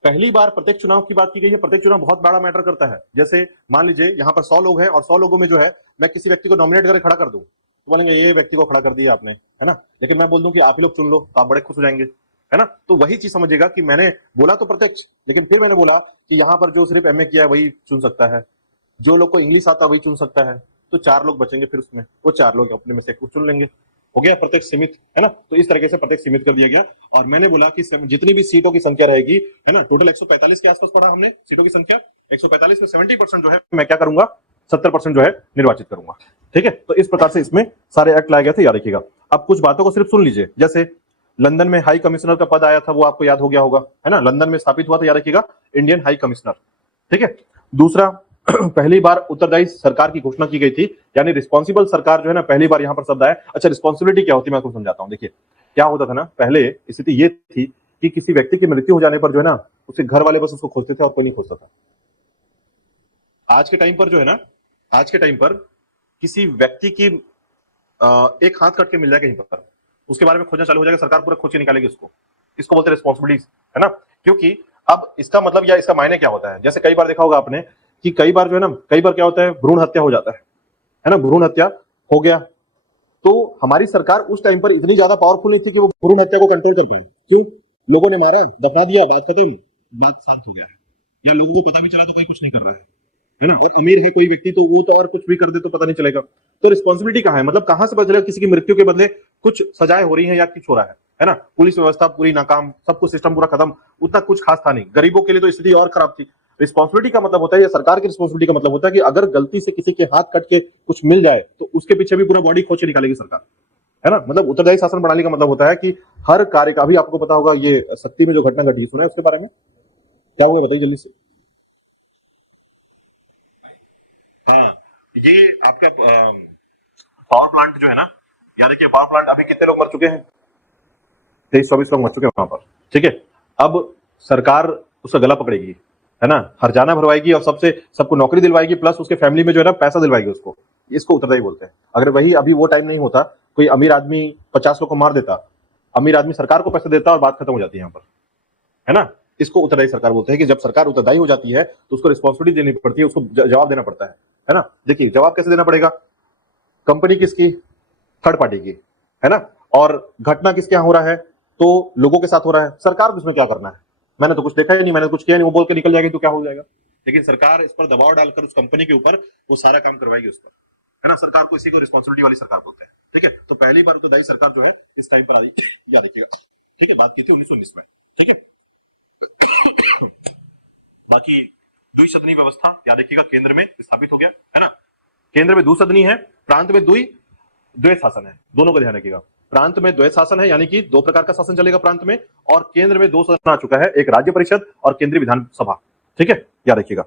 पहली बार प्रत्यक्ष चुनाव की बात की गई है। प्रत्यक्ष चुनाव बहुत बड़ा मैटर करता है। जैसे मान लीजिए यहाँ पर 100 लोग हैं और 100 लोगों में जो है मैं किसी व्यक्ति को नॉमिनेट करके खड़ा कर दूं, तो बोलेंगे ये व्यक्ति को खड़ा कर दिया आपने, है ना, लेकिन मैं बोल दूं कि आप ही लोग चुन लो, तो आप बड़े खुश हो जाएंगे, है ना। तो वही चीज समझिएगा कि मैंने बोला तो प्रत्यक्ष, लेकिन फिर मैंने बोला कि यहाँ पर जो सिर्फ एमए किया है वही चुन सकता है, जो लोग को इंग्लिश आता है वही चुन सकता है, तो 4 लोग बचेंगे, फिर उसमें वो 4 लोग अपने में से एक को चुन लेंगे, हो गया प्रत्यक्ष सीमित, है ना। तो इस तरीके से प्रत्यक्ष सीमित कर दिया गया। और मैंने बोला कि जितनी भी सीटों की संख्या रहेगी, है ना, टोटल 145 के आसपास पढ़ा हमने सीटों की संख्या, 145 में 70% जो है मैं क्या करूंगा, 70% जो है निर्वाचित करूंगा। ठीक है, तो इस प्रकार से इसमें सारे एक्ट लाए गए थे, याद रखिएगा। अब कुछ बातों को सिर्फ सुन लीजिए, जैसे लंदन में हाई कमिश्नर का पद आया था, वो आपको याद हो गया होगा, है ना, लंदन में स्थापित हुआ था, याद रखिएगा, इंडियन हाई कमिश्नर। ठीक है, दूसरा पहली बार उत्तरदायी सरकार की घोषणा की गई थी, यानी रिस्पॉन्सिबल सरकार जो है ना, पहली बार यहां पर शब्द आया। अच्छा, रिस्पॉन्सिबिलिटी क्या होती है मैं आपको समझाता हूं। देखिए क्या होता था ना, पहले स्थिति ये थी कि किसी व्यक्ति की मृत्यु हो जाने पर जो है ना, उसके घर वाले बस उसको खोजते थे और कोई नहीं खोजता था। आज के टाइम पर जो है ना, आज के टाइम पर किसी व्यक्ति की एक हाथ कट के मिल जाए कहीं पर, उसके बारे में खोजना चालू हो जाएगा, सरकार पूरा खोज के निकालेगी उसको। इसको बोलते हैं रिस्पॉन्सिबिलिटी, है ना। क्योंकि अब इसका मतलब या इसका मायने क्या होता है, जैसे कई बार देखा होगा आपने कि कई बार जो है ना, कई बार क्या होता है, भ्रूण हत्या हो जाता है ना, भ्रूण हत्या हो गया, तो हमारी सरकार उस टाइम पर इतनी ज्यादा पावरफुल नहीं थी कि वो भ्रूण हत्या को कंट्रोल कर पाए। क्यों? लोगों ने मारा, दफना दिया, बात खत्म, बात शांत हो गया है, या लोगों को पता भी चला तो कोई कुछ नहीं कर रहा है ना। और अमीर है कोई व्यक्ति तो वो तो और कुछ भी कर दे तो पता नहीं चलेगा। तो रिस्पॉन्सिबिलिटी कहां है, मतलब कहां से पता चलेगा किसी की मृत्यु के बदले कुछ सजाएं हो रही है या कुछ हो रहा है ना। पुलिस व्यवस्था पूरी नाकाम, सब कुछ सिस्टम पूरा खत्म, उतना कुछ खास था नहीं। गरीबों के लिए तो स्थिति और खराब थी। रिस्पॉन्सिबिलिटी का मतलब होता है, या सरकार की रिस्पॉन्सिबिलिटी का मतलब होता है कि अगर गलती से किसी के हाथ कट के कुछ मिल जाए तो उसके पीछे भी पूरा बॉडी खोज के निकालेगी सरकार, है ना। मतलब उत्तरदायी शासन प्रणाली का मतलब होता है कि हर कार्य का, अभी आपको पता होगा ये शक्ति में जो घटना घटी, सुना है उसके बारे में, क्या हुआ बताइए जल्दी से। हाँ, ये आपका पावर प्लांट जो है ना, यानी कि पावर प्लांट, अभी कितने लोग मर चुके हैं, 23-24 लोग मर चुके हैं वहां पर। ठीक है, अब सरकार उसका गला पकड़ेगी, है ना, हर्जाना भरवाएगी और सबसे सबको नौकरी दिलवाएगी, प्लस उसके फैमिली में जो है ना पैसा दिलवाएगी उसको। इसको उत्तरदायी बोलते हैं। अगर वही अभी वो टाइम नहीं होता, कोई अमीर आदमी 50 लोग को मार देता, अमीर आदमी सरकार को पैसा देता और बात खत्म हो जाती है यहाँ पर, है ना। इसको उत्तरदायी सरकार बोलते हैं कि जब सरकार उत्तरदायी हो जाती है तो उसको रिस्पॉन्सिबिलिटी देनी पड़ती है, उसको जवाब देना पड़ता है ना। देखिए जवाब कैसे देना पड़ेगा, कंपनी किसकी, थर्ड पार्टी की, है ना, और घटना किसके यहाँ हो रहा है, तो लोगों के साथ हो रहा है, सरकार को इसमें क्या करना है, मैंने तो कुछ देखा ही नहीं, मैंने कुछ किया नहीं, वो बोल के निकल जाएगी तो क्या हो जाएगा। लेकिन सरकार इस पर दबाव डालकर उस कंपनी के ऊपर वो सारा काम करवाएगी उस पर, है ना। सरकार को, इसी को रिस्पॉन्सिबिलिटी वाली सरकार बोलते हैं। ठीक है, तो पहली बार उत्तरदायी सरकार जो है इस टाइम पर आई, याद रखिएगा। ठीक है, बात की थी 1919 में। ठीक है, बाकी द्विसदनी व्यवस्था याद रखिएगा, केंद्र में स्थापित हो गया, है ना। केंद्र में द्विसदनी है, प्रांत में द्वैत शासन है, दोनों को ध्यान रखिएगा। प्रांत में द्वैत शासन है, यानी कि 2 प्रकार का शासन चलेगा प्रांत में, और केंद्र में 2 सदन आ चुका है, एक राज्य परिषद और केंद्रीय विधानसभा। ठीक है, याद रखिएगा।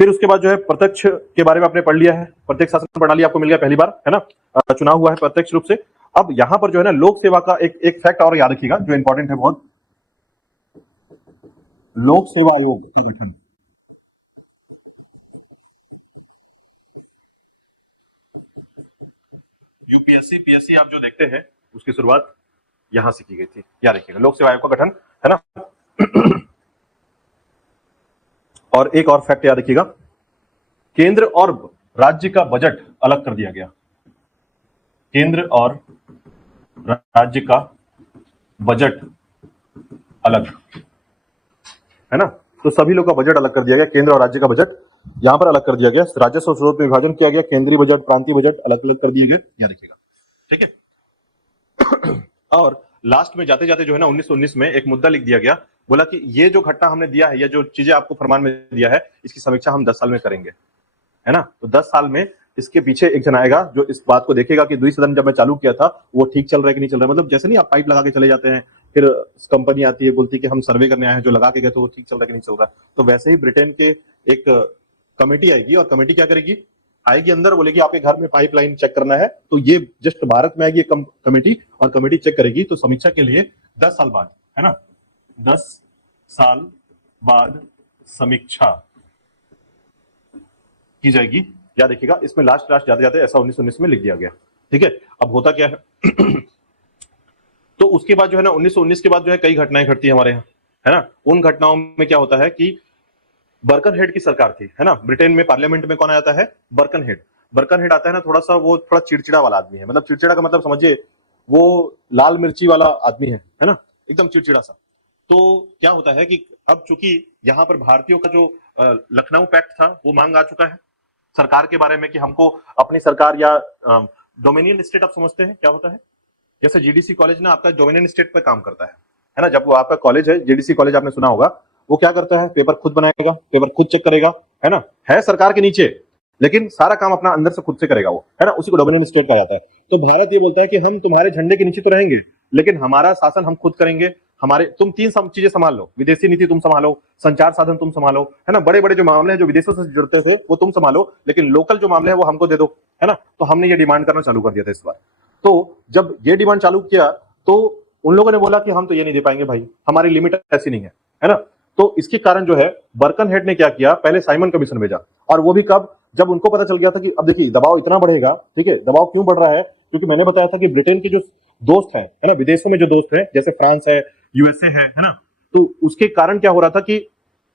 फिर उसके बाद जो है प्रत्यक्ष के बारे में आपने पढ़ लिया है, प्रत्यक्ष शासन प्रणाली आपको मिल गया पहली बार, है ना, चुनाव हुआ है प्रत्यक्ष रूप से। अब यहां पर जो है ना लोक सेवा का एक फैक्ट और याद रखिएगा जो इंपॉर्टेंट है बहुत, लोक सेवा आयोग का गठन। यूपीएससी पीएससी आप जो देखते हैं उसकी शुरुआत यहां से की गई थी, याद रखिएगा, लोक सेवा आयोग का गठन, है ना। और एक और फैक्ट याद रखिएगा, केंद्र और राज्य का बजट अलग कर दिया गया, केंद्र और राज्य का बजट अलग, है ना। तो सभी लोग का बजट अलग कर दिया गया, केंद्र और राज्य का बजट यहां पर अलग कर दिया गया, राजस्व और स्रोत में विभाजन किया गया, केंद्रीय बजट प्रांतीय बजट अलग अलग कर दिए गए, याद रखिएगा। ठीक है, और लास्ट में जाते जाते जो है ना 1919 में एक मुद्दा लिख दिया गया, बोला कि ये जो घटना हमने दिया है या जो चीजें आपको फरमान में दिया है इसकी समीक्षा हम 10 साल में करेंगे, है ना। तो 10 साल में इसके पीछे एक जन आएगा जो इस बात को देखेगा कि द्विसदन जब मैं चालू किया था वो ठीक चल रहा है कि नहीं चल रहा है। मतलब जैसे नहीं आप पाइप लगा के चले जाते हैं, फिर कंपनी आती है बोलती है कि हम सर्वे करने आए हैं, जो लगा के गए तो वो ठीक चल रहा है कि नहीं चल रहा है। तो वैसे ही ब्रिटेन के एक कमेटी आएगी और कमेटी क्या करेगी, आएगी अंदर, बोलेगी आपके घर में पाइपलाइन चेक करना है, तो ये जस्ट भारत में आएगी एक कमेटी और कमेटी चेक करेगी। तो समीक्षा के लिए 10 साल बाद, है ना, 10 साल बाद समीक्षा की जाएगी। या देखिएगा इसमें लास्ट जाते जाते ऐसा 1919 में लिख दिया गया। ठीक है, अब होता क्या है तो उसके बाद जो है ना 1919 के बाद जो है कई घटनाएं घटती है हमारे यहाँ, है ना। उन घटनाओं में क्या होता है कि बर्कनहेड की सरकार थी, है ना। ब्रिटेन में पार्लियामेंट में कौन आ जाता है, बर्कनहेड। बर्कनहेड आता है ना, थोड़ा चिड़चिड़ा वाला आदमी है, मतलब चिड़चिड़ा का मतलब समझिए वो लाल मिर्ची वाला आदमी है ना, एकदम चिड़चिड़ा सा। तो क्या होता है कि अब चूंकि यहाँ पर भारतीयों का जो लखनऊ पैक्ट था वो मांग आ चुका है सरकार के बारे में कि हमको अपनी सरकार या डोमिनियन स्टेट, आप समझते हैं क्या होता है। जैसे जीडीसी कॉलेज ना आपका डोमिनियन स्टेट पर काम करता है ना। जब वो आपका कॉलेज है जीडीसी कॉलेज, आपने सुना होगा, वो क्या करता है, पेपर खुद बनाएगा, पेपर खुद चेक करेगा, है ना, है सरकार के नीचे, लेकिन सारा काम अपना अंदर से खुद से करेगा वो, है ना। उसी को डोमिनियन स्टेट कहा जाता है। तो भारत ये बोलता है कि हम तुम्हारे झंडे के नीचे तो रहेंगे, लेकिन हमारा शासन हम खुद करेंगे। हमारे तुम तीन चीजें संभाल लो, विदेशी नीति तुम संभालो, संचार साधन तुम संभालो, है ना, बड़े बड़े जो मामले हैं जो विदेशों से जुड़ते थे वो तुम संभालो, लेकिन लोकल जो मामले हैं वो हमको दे दो, है ना। तो हमने ये डिमांड करना चालू कर दिया था इस बार। तो जब ये डिमांड चालू किया तो उन लोगों ने बोला कि हम तो ये नहीं दे पाएंगे भाई, हमारी लिमिट ऐसी नहीं है ना। तो इसके कारण जो है बर्कनहेड ने क्या किया, पहले साइमन कमीशन भेजा, और वो भी कब, जब उनको पता चल गया था कि अब देखिए दबाव इतना बढ़ेगा। ठीक है, दबाव क्यों बढ़ रहा है, क्योंकि मैंने बताया था कि ब्रिटेन के जो दोस्त हैं, है ना, विदेशों में जो दोस्त हैं, जैसे फ्रांस है, यूएसए है ना, तो उसके कारण क्या हो रहा था कि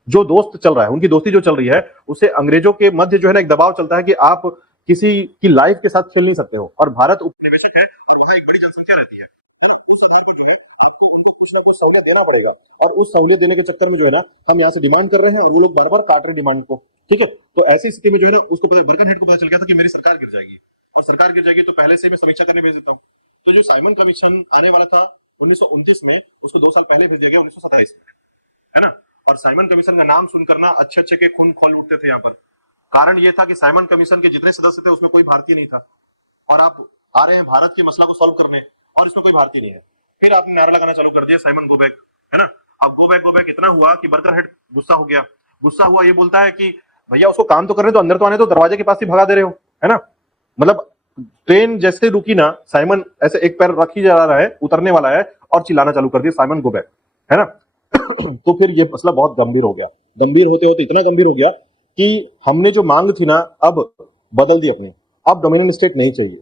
जो दोस्त चल रहा है, उनकी दोस्ती जो चल रही है, उससे अंग्रेजों के मध्य जो है ना एक दबाव चलता है कि आप किसी की लाइफ के साथ खेल नहीं सकते हो, और भारत उपनिवेशक है और वहां एक बड़ी जनसंख्या रहती है, तो सहूलियत देना पड़ेगा। और उस सहूलियत देने के चक्कर में जो है ना हम यहाँ से डिमांड कर रहे हैं और वो लोग बार बार काट रहे हैं डिमांड को। ठीक है, तो ऐसी स्थिति में जो है ना उसको बर्कनहेड को पता चल गया था कि मेरी सरकार गिर जाएगी, और सरकार गिर जाएगी तो पहले से मैं समीक्षा करने भेज देता हूँ। तो जो साइमन कमीशन आने वाला था 1929 में, उसको 2 साल पहले भेज दिया गया 1927 में, है ना। और साइमन कमीशन का नाम सुनकर ना अच्छे अच्छे के खून खोल उठते थे यहाँ पर। कारण ये था कि साइमन कमीशन के जितने सदस्य थे उसमें कोई भारतीय नहीं था, और आप आ रहे हैं भारत के मसला को सॉल्व करने और इसमें कोई भारतीय नहीं है। फिर आपने नारा लगाना चालू कर दिया साइमन गो बैक, है ना। अब गो बैक इतना हुआ कि बर्कनहेड गुस्सा हो गया। गुस्सा हुआ, ये बोलता है कि भैया उसको काम तो करने दो, अंदर तो आने दो, दरवाजे के पास ही भगा दे रहे हो, है ना। मतलब ट्रेन जैसे रुकी ना, साइमन ऐसे एक पैर रखी जा रहा है, उतरने वाला है, और चिल्लाना चालू कर दिया साइमन गो बैक, है ना। तो फिर ये मसला बहुत गंभीर हो गया। गंभीर होते होते इतना गंभीर हो गया कि हमने जो मांग थी ना अब बदल दी अपनी। अब डोमिनियन स्टेट नहीं चाहिए,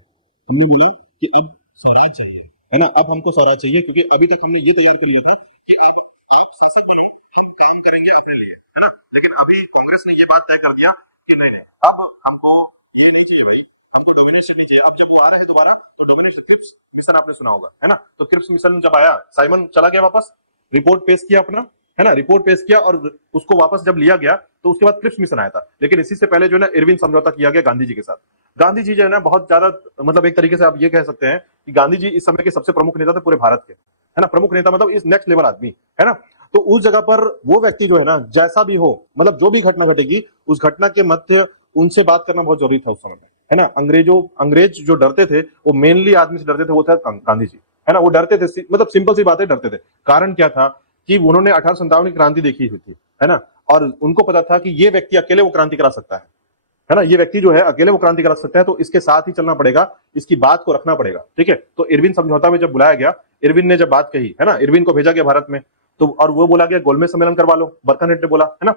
हमने बोला कि अब स्वराज चाहिए, है ना। अब हमको स्वराज चाहिए, क्योंकि अभी तक हमने ये तैयार कर लिया था कि आप शासक बनो, हम काम करेंगे अपने लिए, है ना। लेकिन अभी कांग्रेस ने ये बात तय कर दिया कि नहीं नहीं, अब हमको ये नहीं चाहिए भाई, हमको डोमिनेशन नहीं चाहिए। अब जब वो आ रहे हैं दोबारा तो डोमिनेशन, क्रिप्स मिशन आपने सुना होगा, है ना। तो क्रिप्स मिशन जब आया, साइमन चला गया वापस, रिपोर्ट पेश किया अपना, है ना, रिपोर्ट पेश किया, और उसको वापस जब लिया गया तो उसके बाद क्रिप्स मिशन आया था। लेकिन इसी से पहले जो है ना इरविन समझौता किया गया गांधी जी के साथ। गांधी जी जो है ना बहुत ज्यादा, मतलब एक तरीके से आप ये कह सकते हैं कि गांधी जी इस समय के सबसे प्रमुख नेता थे पूरे भारत के, है ना। प्रमुख नेता मतलब इस नेक्स्ट लेवल आदमी, है ना। तो उस जगह पर वो व्यक्ति जो है ना, जैसा भी हो, मतलब जो भी घटना घटेगी उस घटना के मध्य उनसे बात करना बहुत जरूरी था उस समय में, है ना। अंग्रेज जो डरते थे वो मेनली आदमी से डरते थे, वो था गांधी जी, है ना। वो डरते थे, मतलब सिंपल सी बात है, डरते थे। कारण क्या था कि उन्होंने 1857 की क्रांति देखी हुई थी, है ना, और उनको पता था कि ये व्यक्ति अकेले वो क्रांति करा सकता है ना। ये व्यक्ति जो है अकेले वो क्रांति करा सकता है, तो इसके साथ ही चलना पड़ेगा, इसकी बात को रखना पड़ेगा। ठीक है, तो इरविन समझौता में जब बुलाया गया, इरविन ने जब बात कही, है ना, इरविन को भेजा गया भारत में, तो और वो बोला गया गोलमेज सम्मेलन करवा लो, बर्कनहेड ने बोला, है ना।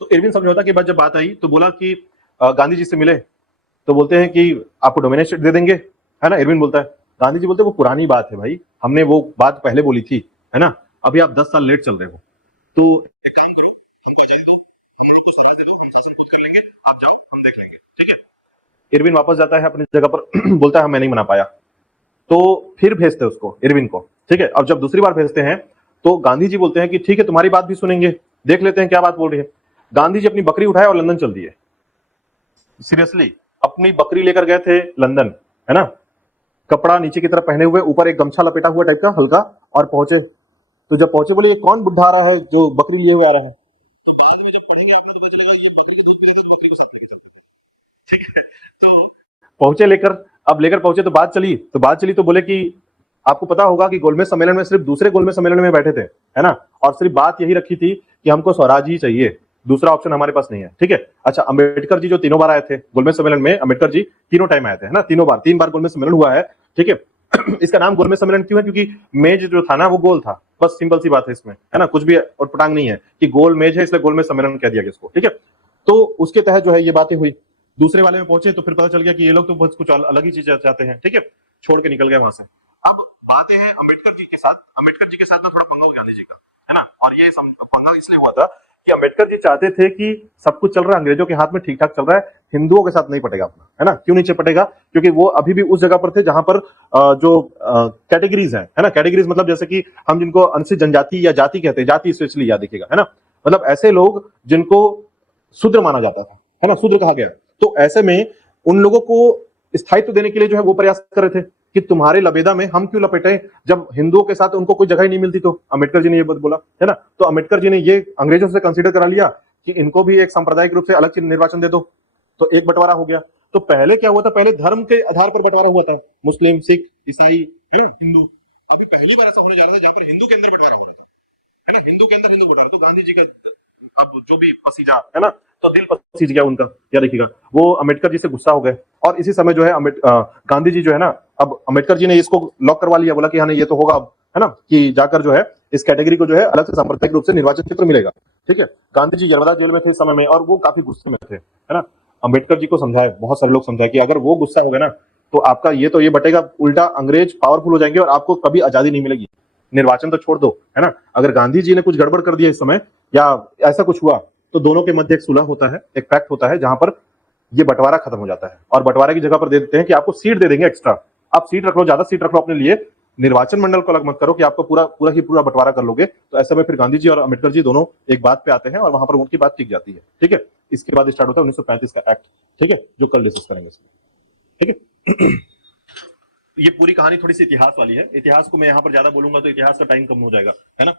तो इरविन समझौता के बाद जब बात आई तो बोला कि गांधी जी से मिले, तो बोलते हैं कि आपको डोमिनेशन दे देंगे, है ना। इरविन बोलता है, गांधी जी बोलते हैं वो पुरानी बात है भाई, हमने वो बात पहले बोली थी, है ना, अभी आप 10 साल लेट चल रहे हो, तो एक काम करो, कर लेंगे, आप जाओ, हम देख लेंगे। ठीक है, इरविन वापस जाता है अपनी जगह पर बोलता है मैं नहीं मना पाया, तो फिर भेजते उसको, इरविन को। ठीक है, अब जब दूसरी बार भेजते हैं तो गांधी जी बोलते हैं कि ठीक है तुम्हारी बात भी सुनेंगे, देख लेते हैं क्या बात बोल रही है। गांधी जी अपनी बकरी उठाए और लंदन चल दिए। सीरियसली अपनी बकरी लेकर गए थे लंदन, है ना, कपड़ा नीचे की तरफ पहने हुए, ऊपर एक गमछा लपेटा हुआ टाइप का हल्का, और पहुंचे। तो जब पहुंचे बोले ये कौन बुढ़ा आ रहा है जो बकरी लिए हुए आ रहा है, तो बाद में जब पढ़ेंगे आपको तो पता चलेगा ये बकरी के दूध पिलाते तो बकरी को साथ लेके चलते थे। ठीक है, तो पहुंचे लेकर, अब लेकर पहुंचे तो बात चली तो बोले कि आपको पता होगा कि गोलमेज सम्मेलन में सिर्फ दूसरे गोलमेज सम्मेलन में बैठे थे, है ना, और सिर्फ बात यही रखी थी कि हमको स्वराज ही चाहिए, दूसरा ऑप्शन हमारे पास नहीं है, ठीक है। अच्छा, अंबेडकर जी जो तीनों बार आए थे गोलमेज सम्मेलन में, अंबेडकर जी तीनों टाइम आए थे, है ना, तीन बार गोलमेज सम्मेलन हुआ है, ठीक है। इसका नाम गोलमेज सम्मेलन क्यों है? क्योंकि मेज जो था ना वो गोल था, बस सिंपल सी बात है इसमें, है ना, कुछ भी और पटांग नहीं है कि गोल मेज है इसलिए गोलमेज सम्मेलन कह दिया गया इसको, ठीक है। तो उसके तहत जो है ये बातें हुई। दूसरे वाले में पहुंचे तो फिर पता चल गया कि ये लोग तो बस कुछ अलग ही चीज चाहते हैं, ठीक है, छोड़ के निकल गए वहां से। अब बातें हैं अम्बेडकर जी के साथ। अम्बेडकर जी के साथ ना थोड़ा पंगा गांधी जी का, है ना, और ये पंगा इसलिए हुआ था कि अम्बेडकर जी चाहते थे कि सब कुछ चल रहा है अंग्रेजों के हाथ में, ठीक ठाक चल रहा है, हिंदुओं के साथ नहीं पटेगा अपना, है ना। क्यों नहीं पटेगा? क्योंकि वो अभी भी उस जगह पर थे जहां पर जो कैटेगरीज है ना, कैटेगरीज मतलब जैसे कि हम जिनको अनुसूचित जनजाति या जाति कहते हैं, जाति स्पेशली याद रखिएगा, है ना, मतलब ऐसे लोग जिनको शूद्र माना जाता था, है ना, शूद्र कहा गया। तो ऐसे में उन लोगों को स्थायित्व देने के लिए जो है वो प्रयास कर रहे थे कि तुम्हारे लबेदा में हम क्यों लपेटे, जब हिंदुओं के साथ उनको कोई जगह ही नहीं मिलती। तो अम्बेडकर जी ने ये बात बोला, है ना, तो अम्बेडकर जी ने ये अंग्रेजों से कंसीडर करा लिया कि इनको भी एक सांप्रदायिक रूप से अलग निर्वाचन दे दो, तो एक बंटवारा हो गया। तो पहले क्या हुआ था, पहले धर्म के आधार पर बंटवारा हुआ था, मुस्लिम, सिख, ईसाई, है ना, हिंदू। अभी पहली बार ऐसा होने जा रहा था जहां पर हिंदू के अंदर बंटवारा हो रहा था, है ना, हिंदू के अंदर हिंदू बंटवारा। तो गांधी जी का अब जो भी पसीजा, है ना, तो दिल पसीज गया उनका, क्या देखिएगा, वो अम्बेडकर जी से गुस्सा हो गए। और इसी समय जो है गांधी जी जो है ना, अब अम्बेडकर जी ने इसको लॉक करवा लिया, बोला कि हाँ ये तो होगा अब, है ना, कि जाकर जो है इस कैटेगरी को जो है अलग से सांप्रदायिक रूप से निर्वाचन क्षेत्र मिलेगा, ठीक है। गांधी जी यरवदा जेल में थे इस समय में और वो काफी गुस्से में थे, है ना। अम्बेडकर जी को समझाए, बहुत सारे लोग समझाए कि अगर वो गुस्सा हो गए ना तो आपका ये बटेगा, उल्टा अंग्रेज पावरफुल हो जाएंगे और आपको कभी आजादी नहीं मिलेगी, निर्वाचन तो छोड़ दो, है ना। अगर गांधी जी ने कुछ गड़बड़ कर दिया इस समय या ऐसा कुछ हुआ तो दोनों के मध्य एक सुलह होता है, एक पैक्ट होता है, जहां पर ये बंटवारा खत्म हो जाता है और बंटवारे की जगह पर दे देते हैं कि आपको सीट दे देंगे एक्स्ट्रा, आप सीट रख लो, ज्यादा सीट रख लो अपने लिए, निर्वाचन मंडल को अलग मत करो कि आपको पूरा बंटवारा कर लोगे। तो ऐसे में फिर गांधी जी और अम्बेडकर जी दोनों एक बात पे आते हैं और वहां पर उनकी बात टिक जाती है, ठीक है। इसके बाद स्टार्ट होता है 1935 का एक्ट, ठीक है, जो कल डिस्कस करेंगे, ठीक है। ये पूरी कहानी थोड़ी सी इतिहास वाली है, इतिहास को मैं यहाँ पर ज्यादा बोलूंगा तो इतिहास का टाइम कम हो जाएगा, है ना।